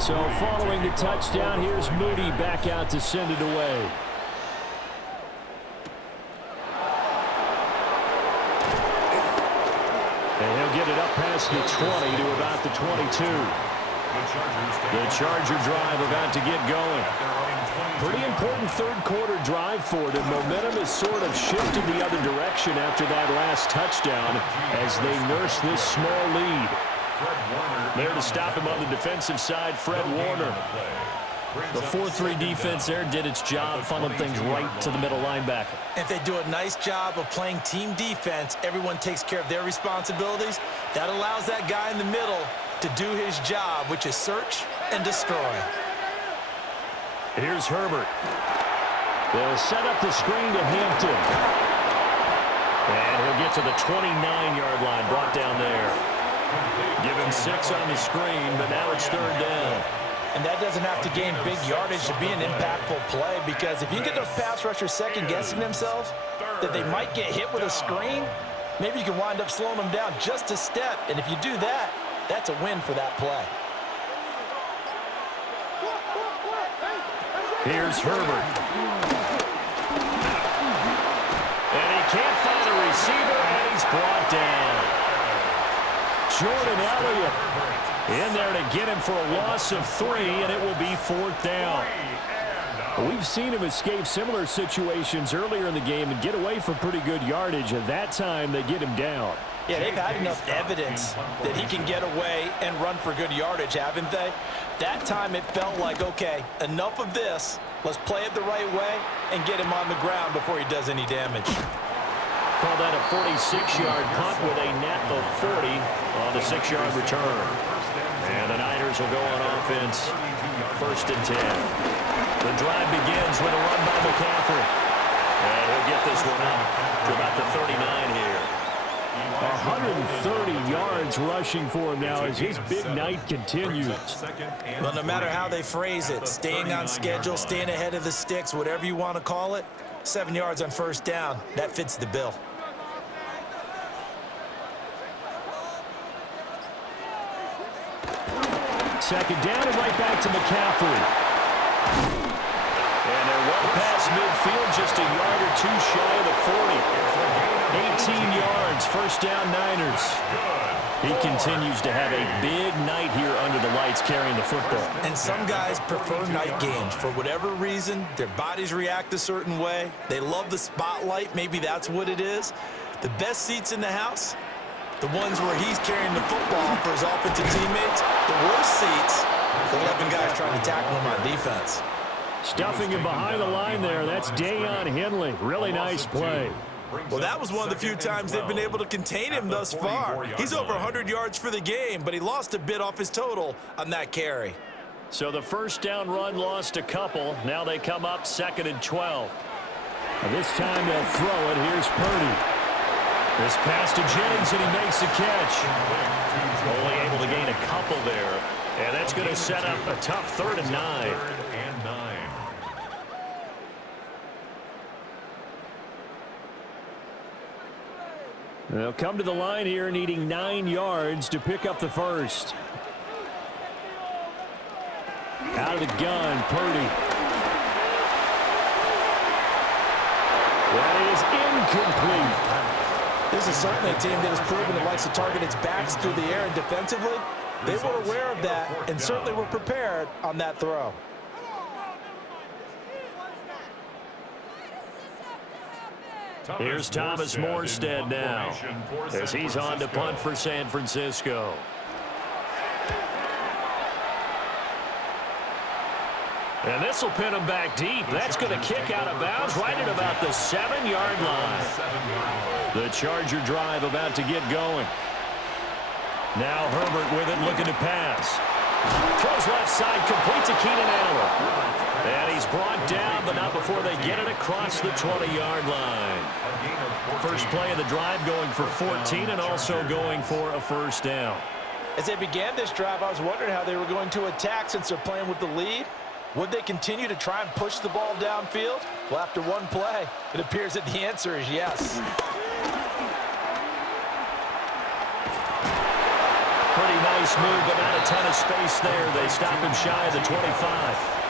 So following the touchdown, here's Moody back out to send it away. And he'll get it up past the 20 to about the 22. The Charger drive about to get going. Pretty important third-quarter drive for them. Momentum has sort of shifted the other direction after that last touchdown as they nurse this small lead. There to stop him on the defensive side, Fred Warner. The 4-3 defense there did its job, funneling things right to the middle linebacker. If they do a nice job of playing team defense, everyone takes care of their responsibilities. That allows that guy in the middle to do his job, which is search and destroy. Here's Herbert. They'll set up the screen to Hampton. And he'll get to the 29-yard line, brought down there. Give him 6 on the screen, but now it's third down. And that doesn't have to gain big yardage to be an impactful play, because if you get those pass rushers second-guessing themselves that they might get hit with a screen, maybe you can wind up slowing them down just a step. And if you do that, that's a win for that play. Here's Herbert. And he can't find a receiver, and he's brought down. Jordan Elliott in there to get him for a loss of 3, and it will be 4th down. We've seen him escape similar situations earlier in the game and get away from pretty good yardage. At that time, they get him down. Yeah, they've had enough evidence that he can get away and run for good yardage, haven't they? That time it felt like, okay, enough of this. Let's play it the right way and get him on the ground before he does any damage. Call that a 46-yard punt with a net of 40 on the 6-yard return. And the Niners will go on offense, 1st and 10. The drive begins with a run by McCaffrey. And he'll get this one up to about the 39 here. 130 yards rushing for him now as his big night continues. Well, no matter how they phrase it, staying on schedule, staying ahead of the sticks, whatever you want to call it, 7 yards on 1st down, that fits the bill. Second down and right back to McCaffrey. And they're well past midfield, just a yard or 2 shy of the 40. 18 yards, 1st down Niners. He continues to have a big night here under the lights carrying the football. And some guys prefer night games. For whatever reason, their bodies react a certain way. They love the spotlight. Maybe that's what it is. The best seats in the house, the ones where he's carrying the football for his offensive teammates. The worst seats, the 11 guys trying to tackle him on defense. Stuffing him behind the line there. That's Deion Henley. Really nice play. Well, that was one of the few times they've been able to contain him thus far. He's over 100 yards for the game, but he lost a bit off his total on that carry. So the 1st down run lost a couple. Now they come up 2nd and 12. This time they'll throw it. Here's Purdy. This pass to Jennings, and he makes the catch. Only able to gain a couple there. And that's going to set up a tough 3rd and 9. They'll come to the line here needing 9 yards to pick up the 1st. Out of the gun, Purdy. That is incomplete. This is certainly a team that has proven it likes to target its backs through the air and defensively. They were aware of that and certainly were prepared on that throw. Here's Thomas Morstead now as he's on to punt for San Francisco. And this will pin him back deep. That's going to kick out of bounds right at about the 7-yard line. The Charger drive about to get going. Now Herbert with it, looking to pass. Throws left side, complete to Keenan Allen. And he's brought down, but not before they get it across the 20-yard line. First play of the drive going for 14 and also going for a first down. As they began this drive, I was wondering how they were going to attack since they're playing with the lead. Would they continue to try and push the ball downfield? Well, after one play, it appears that the answer is yes. Pretty nice move, but not a ton of space there. They stop him shy of the 25.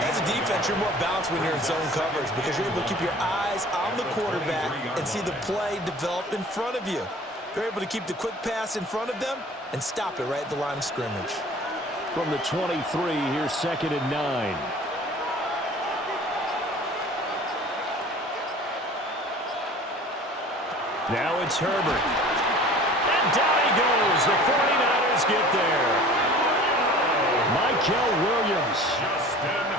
As a defense, you're more balanced when you're in zone coverage because you're able to keep your eyes on the quarterback and see the play develop in front of you. You're able to keep the quick pass in front of them and stop it right at the line of scrimmage. From the 23, here's 2nd and 9. Now it's Herbert. And down he goes. The 49ers get there. Michael Williams.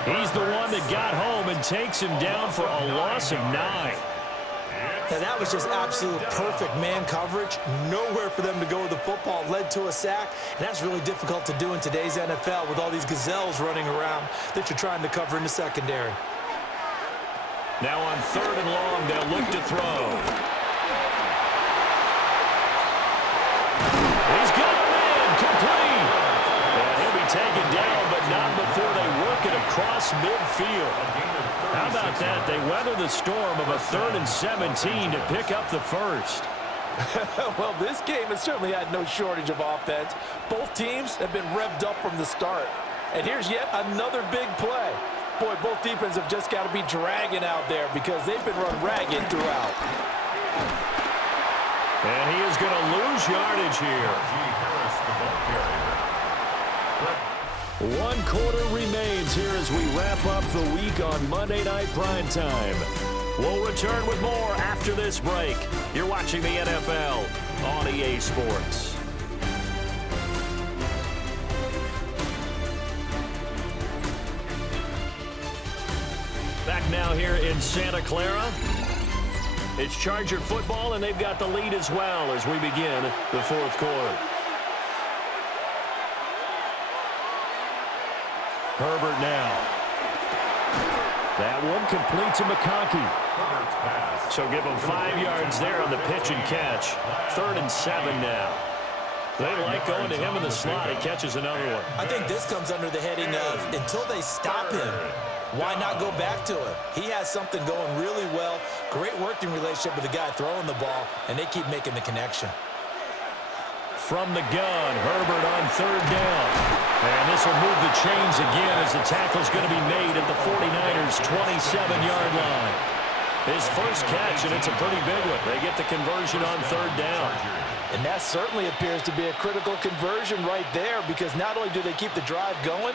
He's the one that got home and takes him down for a loss of 9. Now, that was just absolute perfect man coverage. Nowhere for them to go with the football. Led to a sack. And that's really difficult to do in today's NFL with all these gazelles running around that you're trying to cover in the secondary. Now on 3rd and long, they'll look to throw. He's got a man complete. And he'll be taken down, but not before they work it across midfield. How about that? They weather the storm of a 3rd and 17 to pick up the first. Well, this game has certainly had no shortage of offense. Both teams have been revved up from the start. And here's yet another big play. Boy, both defenses have just got to be dragging out there because they've been run ragged throughout. And he is going to lose yardage here. 1 quarter remains here as we wrap up the week on Monday Night Primetime. We'll return with more after this break. You're watching the NFL on EA Sports. Back now here in Santa Clara. It's Charger football, and they've got the lead as well as we begin the 4th quarter. Herbert now. That one complete to McConkey. So give him 5 yards there on the pitch and catch. 3rd and 7 now. They like going to him in the slot. He catches another one. I think this comes under the heading of until they stop him, why not go back to him? He has something going really well. Great working relationship with the guy throwing the ball, and they keep making the connection. From the gun, Herbert on 3rd down. And this will move the chains again as the tackle's going to be made at the 49ers' 27-yard line. His first catch, and it's a pretty big one. They get the conversion on 3rd down. And that certainly appears to be a critical conversion right there because not only do they keep the drive going,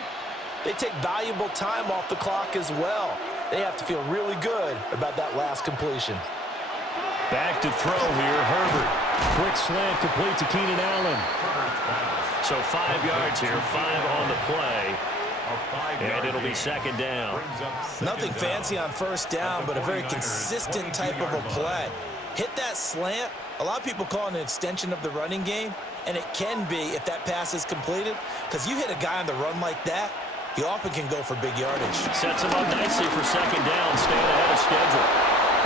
they take valuable time off the clock as well. They have to feel really good about that last completion. Back to throw here, Herbert. Quick slant complete to Keenan Allen. So 5 yards here, 5 on the play. And it'll be 2nd down. Nothing fancy on 1st down, but a very consistent type of a play. Hit that slant. A lot of people call it an extension of the running game, and it can be if that pass is completed, because you hit a guy on the run like that, he often can go for big yardage. Sets him up nicely for 2nd down, staying ahead of schedule.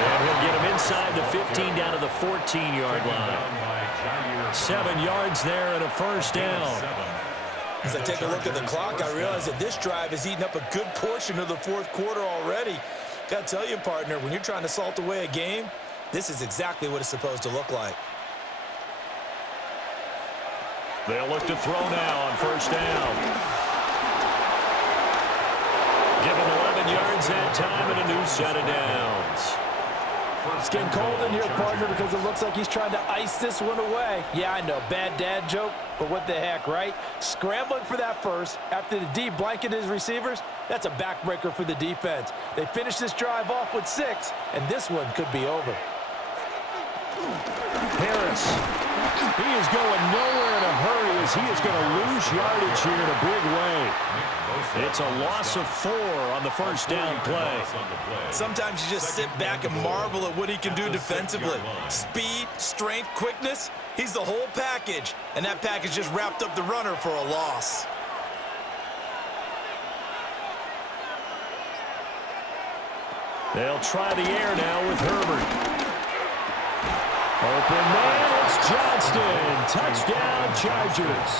And he'll get him inside the 15 down to the 14-yard line. 7 yards there and a 1st down. As I take a look at the clock, I realize that this drive has eaten up a good portion of the 4th quarter already. Got to tell you, partner, when you're trying to salt away a game, this is exactly what it's supposed to look like. They'll look to throw now on 1st down. Give him 11 yards that time and a new set of downs. It's getting cold in here, partner, because it looks like he's trying to ice this one away. Yeah, I know, bad dad joke, but what the heck, right? Scrambling for that first after the D blanketed his receivers, that's a backbreaker for the defense. They finish this drive off with 6, and this one could be over. Harris, he is going nowhere in a hurry as he is going to lose yardage here in a big way. It's a loss of 4 on the first down play. Sometimes you just sit back and marvel at what he can do defensively. Speed, strength, quickness, he's the whole package. And that package just wrapped up the runner for a loss. They'll try the air now with Herbert. Open man, it's Johnston. Touchdown, Chargers.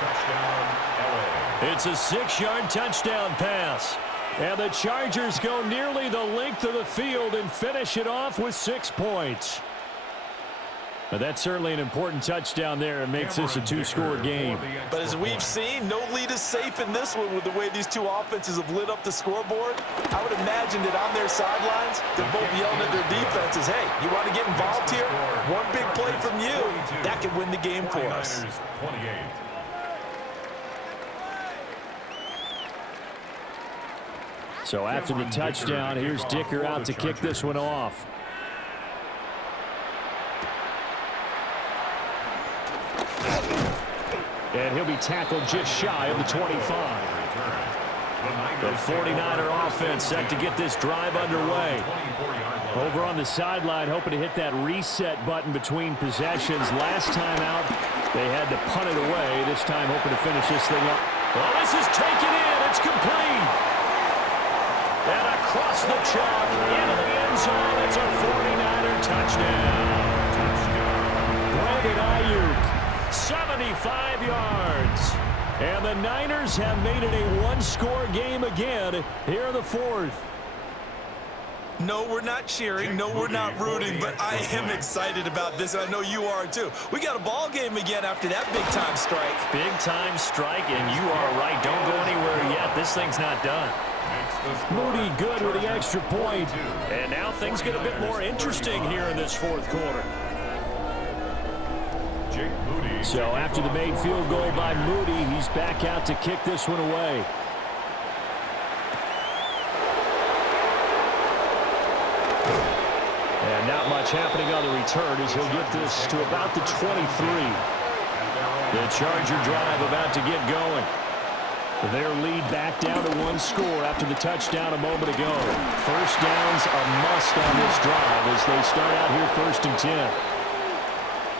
Touchdown, LA. It's a 6-yard touchdown pass. And the Chargers go nearly the length of the field and finish it off with 6 points. But that's certainly an important touchdown there and makes this a 2-score game. But as we've seen, no lead is safe in this one with the way these two offenses have lit up the scoreboard. I would imagine that on their sidelines, they're both yelling at their defenses, hey, you want to get involved here? One big play from you, that could win the game for us. 28. So after the touchdown, here's Dicker out to kick this one off. And he'll be tackled just shy of the 25. The 49er offense set to get this drive underway. Over on the sideline, hoping to hit that reset button between possessions. Last time out, they had to punt it away. This time, hoping to finish this thing up. Well, this is taken in. It's complete. And across the chalk, into the end zone. It's a 49er touchdown. Brandon Ayuk. 75 yards. And the Niners have made it a 1-score game again here in the 4th. No, we're not cheering. No, we're not rooting. But I am excited about this. I know you are, too. We got a ball game again after that big-time strike. Big-time strike, and you are right. Don't go anywhere yet. This thing's not done. Moody good with the extra point. And now things get a bit more interesting here in this 4th quarter. So after the made field goal by Moody, he's back out to kick this one away. And not much happening on the return as he'll get this to about the 23. The Charger drive about to get going. Their lead back down to 1 score after the touchdown a moment ago. First down's a must on this drive as they start out here 1st and 10.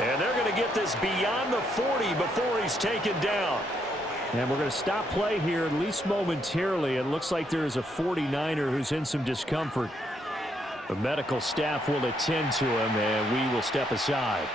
And they're going to get this beyond the 40 before he's taken down. And we're going to stop play here, at least momentarily. It looks like there is a 49er who's in some discomfort. The medical staff will attend to him, and we will step aside.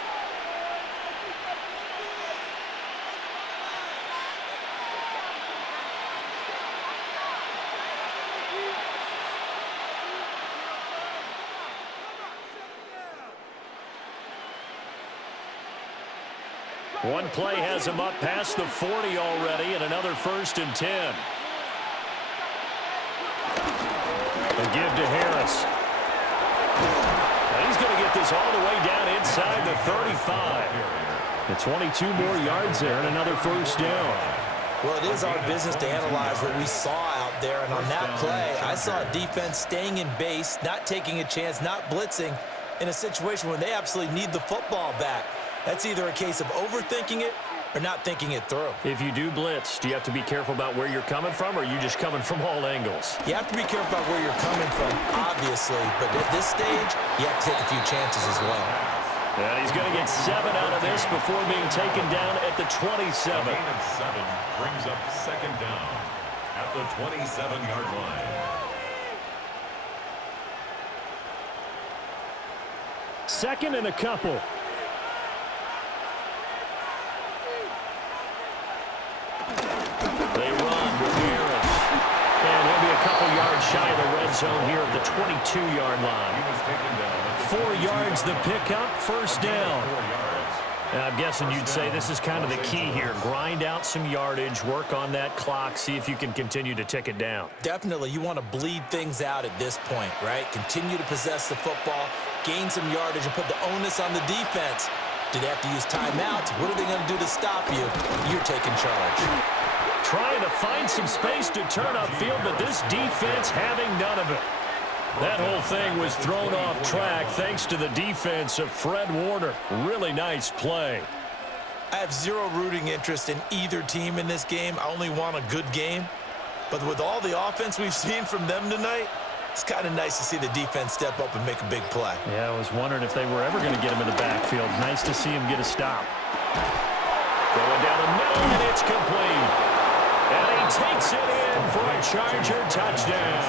One play has him up past the 40 already, and another 1st and 10. A give to Harris. And he's going to get this all the way down inside the 35. The 22 more yards there and another 1st down. Well, it is our business to analyze what we saw out there, and on that play, I saw a defense staying in base, not taking a chance, not blitzing in a situation where they absolutely need the football back. That's either a case of overthinking it or not thinking it through. If you do blitz, do you have to be careful about where you're coming from, or are you just coming from all angles? You have to be careful about where you're coming from, obviously, but at this stage, you have to take a few chances as well. And he's going to get 7 out of this before being taken down at the 27. A gain of 7 brings up 2nd down at the 27-yard line. 2nd and a couple. They run with Harris. And he'll be a couple yards shy of the red zone here at the 22-yard line. 4 yards the pickup, 1st down. And I'm guessing you'd say this is kind of the key here. Grind out some yardage, work on that clock, see if you can continue to tick it down. Definitely, you want to bleed things out at this point, right? Continue to possess the football, gain some yardage and put the onus on the defense. Do they have to use timeouts? What are they going to do to stop you? You're taking charge. Trying to find some space to turn upfield, but this defense having none of it. That whole thing was thrown off track thanks to the defense of Fred Warner. Really nice play. I have zero rooting interest in either team in this game. I only want a good game. But with all the offense we've seen from them tonight, it's kind of nice to see the defense step up and make a big play. Yeah, I was wondering if they were ever going to get him in the backfield. Nice to see him get a stop. Going down the middle, and it's complete. And he takes it in for a Charger touchdown.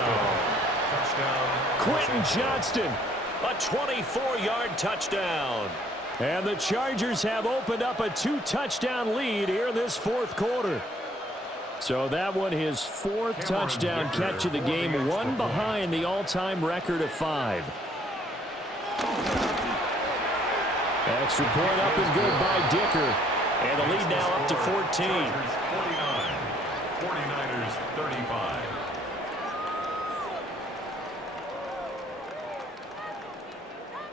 Quentin Johnston, a 24-yard touchdown. And the Chargers have opened up a 2-touchdown lead here in this fourth quarter. So that one, his fourth touchdown catch of the game, one behind the all-time record of 5. Extra point up and good by Dicker. And the lead now up to 14. 49ers 35.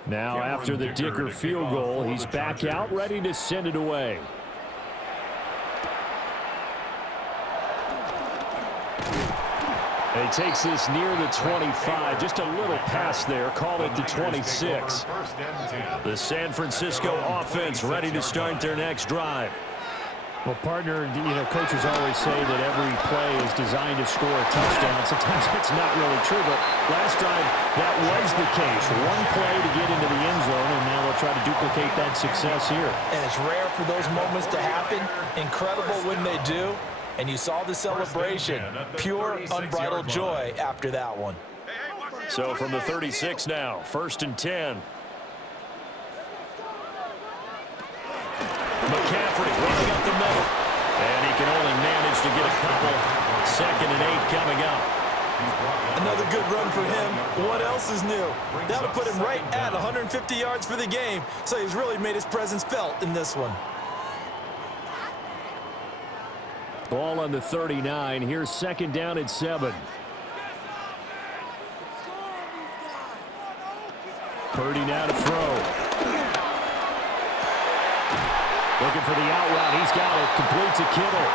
Now after the Dicker field goal, he's back out ready to send it away. He takes this near the 25, just a little pass there, call it the 26. The San Francisco offense ready to start their next drive. Well, partner, coaches always say that every play is designed to score a touchdown. Sometimes that's not really true, but last drive, that was the case. One play to get into the end zone, and now they'll try to duplicate that success here. And it's rare for those moments to happen. Incredible when they do. And you saw the celebration. Pure, unbridled joy after that one. So from the 36 now, 1st and 10. McCaffrey running up the middle. And he can only manage to get a couple. 2nd and 8 coming up. Another good run for him. What else is new? That'll put him right at 150 yards for the game. So he's really made his presence felt in this one. Ball on the 39. Here's 2nd down at 7. Purdy now to throw. Looking for the out route. He's got it. Complete to Kittle.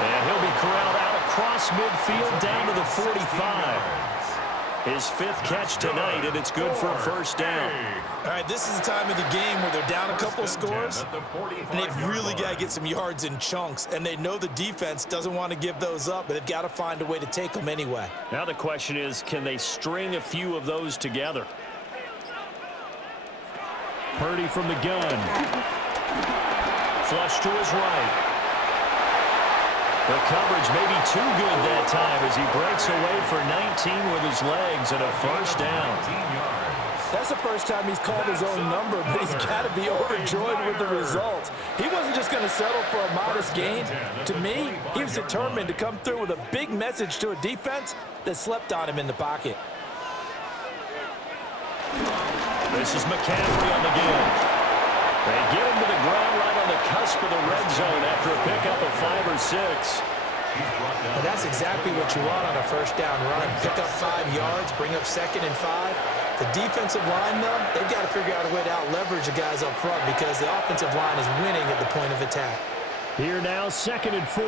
And he'll be corralled out across midfield down to the 45. His 5th catch tonight, and it's good for a 1st down. All right, this is the time of the game where they're down a couple scores, and they've really got to get some yards in chunks, and they know the defense doesn't want to give those up, but they've got to find a way to take them anyway. Now the question is, can they string a few of those together? Purdy from the gun. Flush to his right. The coverage may be too good that time as he breaks away for 19 with his legs and a 1st down. That's the first time he's called his own number, but he's got to be overjoyed with the results. He wasn't just going to settle for a modest gain. To me, he was determined to come through with a big message to a defense that slept on him in the pocket. This is McCaffrey on the give. They get him to the ground right on the cusp of the red zone after a pickup of 5 or 6. And that's exactly what you want on a 1st down run. Pick up 5 yards, bring up 2nd and 5. The defensive line, though, they've got to figure out a way to out-leverage the guys up front because the offensive line is winning at the point of attack. Here now, 2nd and 4.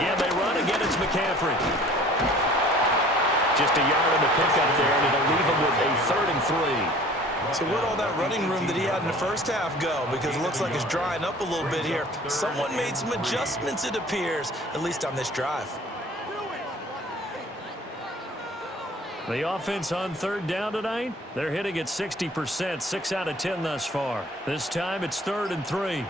Again, they run. Again, it's McCaffrey. Just a yard on the pickup there, and it'll leave him with a 3rd and 3. So where'd all that running room that he had in the first half go? Because it looks like it's drying up a little bit here. Someone made some adjustments, it appears, at least on this drive. The offense on 3rd down tonight, they're hitting at 60%, 6 out of 10 thus far. This time it's 3rd and 3.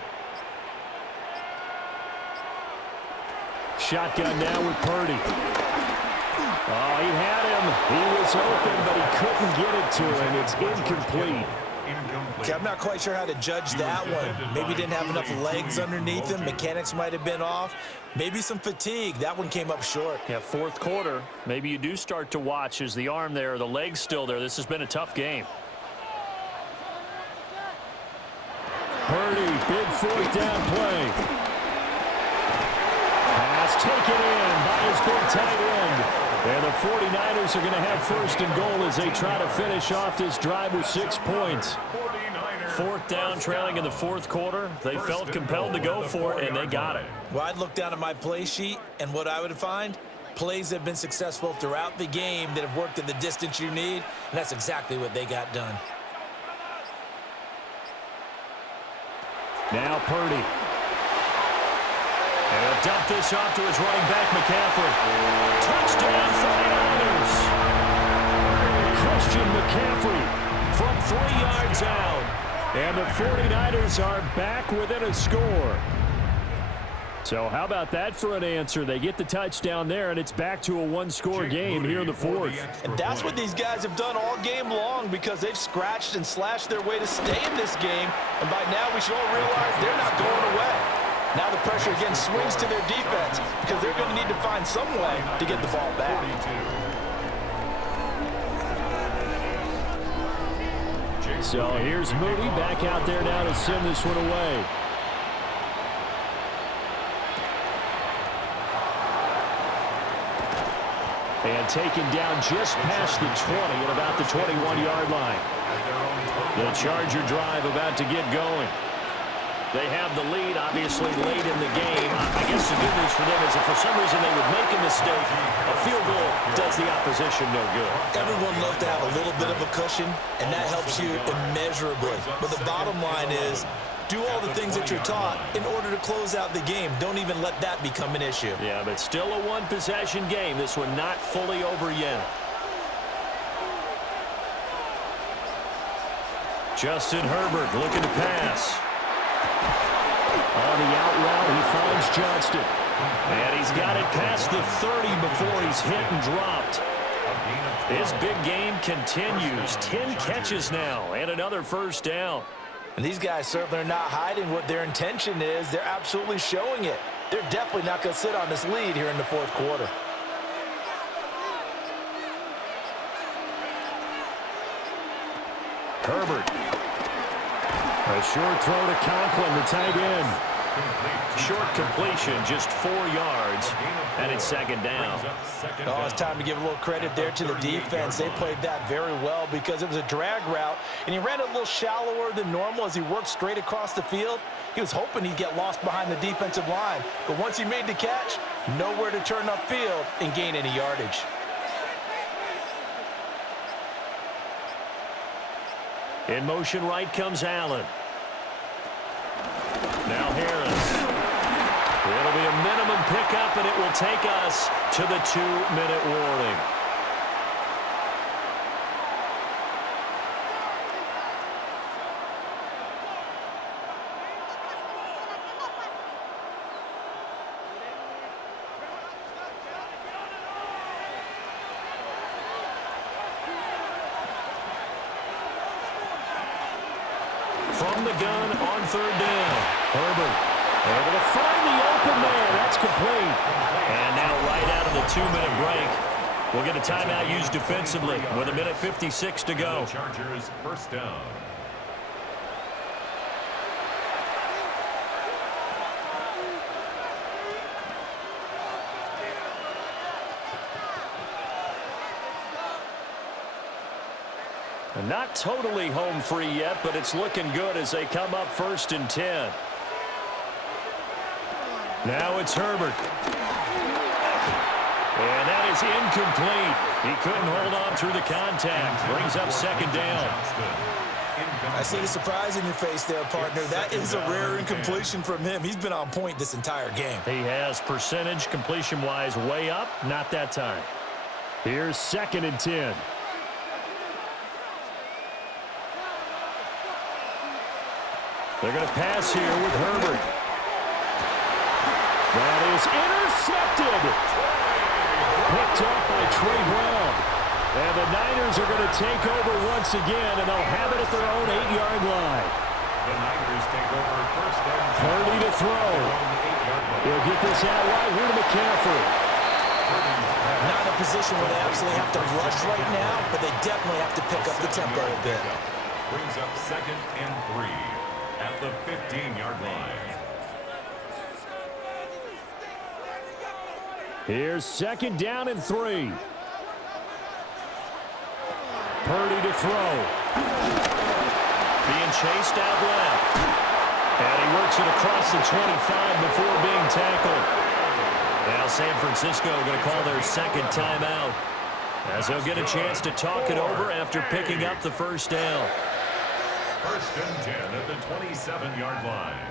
Shotgun now with Purdy. Oh, he had him. He was open, but he couldn't get it to him. It's incomplete. Okay, I'm not quite sure how to judge that one. Maybe he didn't have enough legs underneath him. Mechanics might have been off. Maybe some fatigue. That one came up short. Yeah, 4th quarter. Maybe you do start to watch as the arm there, the leg's still there. This has been a tough game. Purdy, big 4th down play. Pass It's taken in by his big tight end. And the 49ers are going to have first and goal as they try to finish off this drive with 6 points. Fourth down, trailing in the fourth quarter. They felt compelled to go for it, and they got it. Well, I'd look down at my play sheet, and what I would find, plays that have been successful throughout the game that have worked at the distance you need, and that's exactly what they got done. Now Purdy. And he'll dump this off to his running back, McCaffrey. Touchdown, 49ers. Christian McCaffrey from 3 yards out. And the 49ers are back within a score. So how about that for an answer? They get the touchdown there, and it's back to a one-score game here in the fourth. And that's what these guys have done all game long because they've scratched and slashed their way to stay in this game. And by now we should all realize they're not going away. Now the pressure again swings to their defense because they're going to need to find some way to get the ball back. So here's Moody back out there now to send this one away. And taken down just past the 20 at about the 21-yard line. The Charger drive about to get going. They have the lead, obviously, late in the game. I guess the good news for them is if for some reason they would make a mistake, a field goal does the opposition no good. Everyone loves to have a little bit of a cushion, and that helps you immeasurably. But the bottom line is, do all the things that you're taught in order to close out the game. Don't even let that become an issue. Yeah, but still a one-possession game. This one not fully over yet. Justin Herbert looking to pass. On the out route, he finds Johnston. And he's got it past the 30 before he's hit and dropped. His big game continues. 10 catches now and another first down. And these guys certainly are not hiding what their intention is. They're absolutely showing it. They're definitely not going to sit on this lead here in the fourth quarter. Herbert. A short throw to Conklin, the tight end. Short completion, just 4 yards, and it's second down. Oh, it's time to give a little credit there to the defense. They played that very well because it was a drag route, and he ran a little shallower than normal as he worked straight across the field. He was hoping he'd get lost behind the defensive line, but once he made the catch, nowhere to turn upfield and gain any yardage. In motion right comes Allen. Now Harris. It'll be a minimum pickup, and it will take us to the 2-minute warning. From the gun on third down. Herbert able to find the open man. That's complete. And now right out of the 2-minute break, we'll get a timeout used defensively with 1:56 to go. Chargers first down. Not totally home free yet, but it's looking good as they come up 1st and 10. Now it's Herbert. And that is incomplete. He couldn't hold on through the contact. Brings up second down. I see the surprise in your face there, partner. That is a rare incompletion from him. He's been on point this entire game. He has percentage completion-wise way up. Not that time. Here's 2nd and 10. They're going to pass here with Herbert. That is intercepted. Picked up by Trey Brown. And the Niners are going to take over once again, and they'll have it at their own 8-yard line. The Niners take over first down. Purdy to throw. He'll get this out right here to McCaffrey. Not in a position where they absolutely have to rush right now, but they definitely have to pick up the tempo a bit. Brings up 2nd and 3 at the 15-yard line. Here's 2nd down and 3. Purdy to throw. Being chased out left. And he works it across the 25 before being tackled. Now San Francisco going to call their 2nd timeout, as they'll get a chance to talk it over after picking up the 1st down. 1st and 10 at the 27-yard line.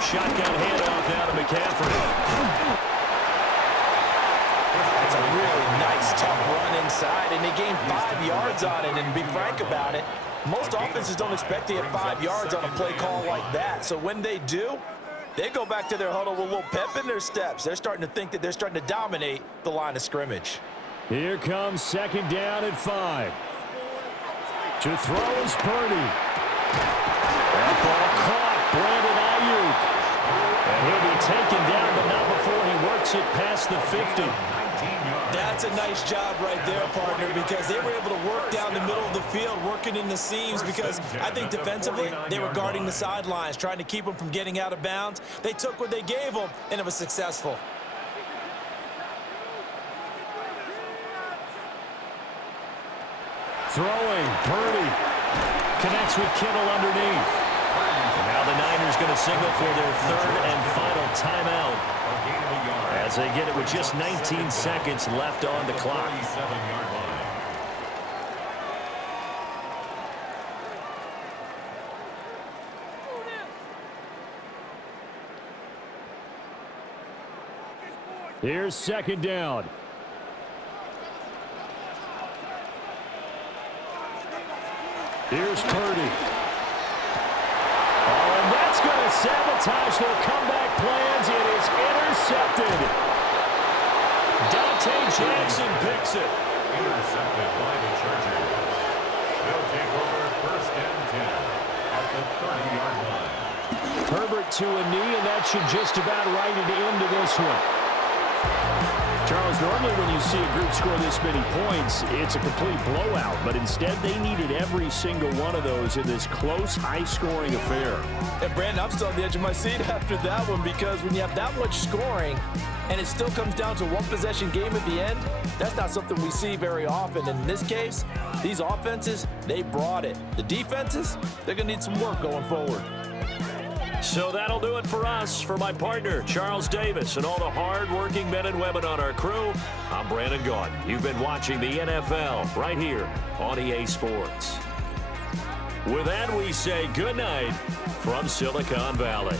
Shotgun handoff now to McCaffrey. That's a really nice, tough run inside, and they gained 5 yards on it. And to be frank about it, most offenses don't expect to get 5 yards on a play call like that. So when they do, they go back to their huddle with a little pep in their steps. They're starting to think that they're starting to dominate the line of scrimmage. Here comes 2nd down and 5. To throw is Purdy. That ball caught. Brandon Ayuk. And he'll be taken down, but not before he works it past the 50. That's a nice job right there, partner, because they were able to work down the middle of the field, working in the seams, because I think defensively they were guarding the sidelines, trying to keep them from getting out of bounds. They took what they gave them, and it was successful. Throwing, Purdy. Connects with Kittle underneath. Now the Niners going to signal for their 3rd and final timeout, as they get it with just 19 seconds left on the clock. 27-yard line. Here's 2nd down. Here's Purdy. Oh, and that's going to sabotage their comeback plans. It is intercepted. Dante Jackson picks it. Intercepted by the Chargers. They'll take over 1st and 10 at the 30-yard line. Herbert to a knee, and that should just about write it into this one. Charles, normally when you see a group score this many points, it's a complete blowout. But instead, they needed every single one of those in this close, high-scoring affair. And Brandon, I'm still on the edge of my seat after that one, because when you have that much scoring and it still comes down to one possession game at the end, that's not something we see very often. And in this case, these offenses, they brought it. The defenses, they're going to need some work going forward. So that'll do it for us. For my partner, Charles Davis, and all the hard-working men and women on our crew, I'm Brandon Gaudin. You've been watching the NFL right here on EA Sports. With that, we say good night from Silicon Valley.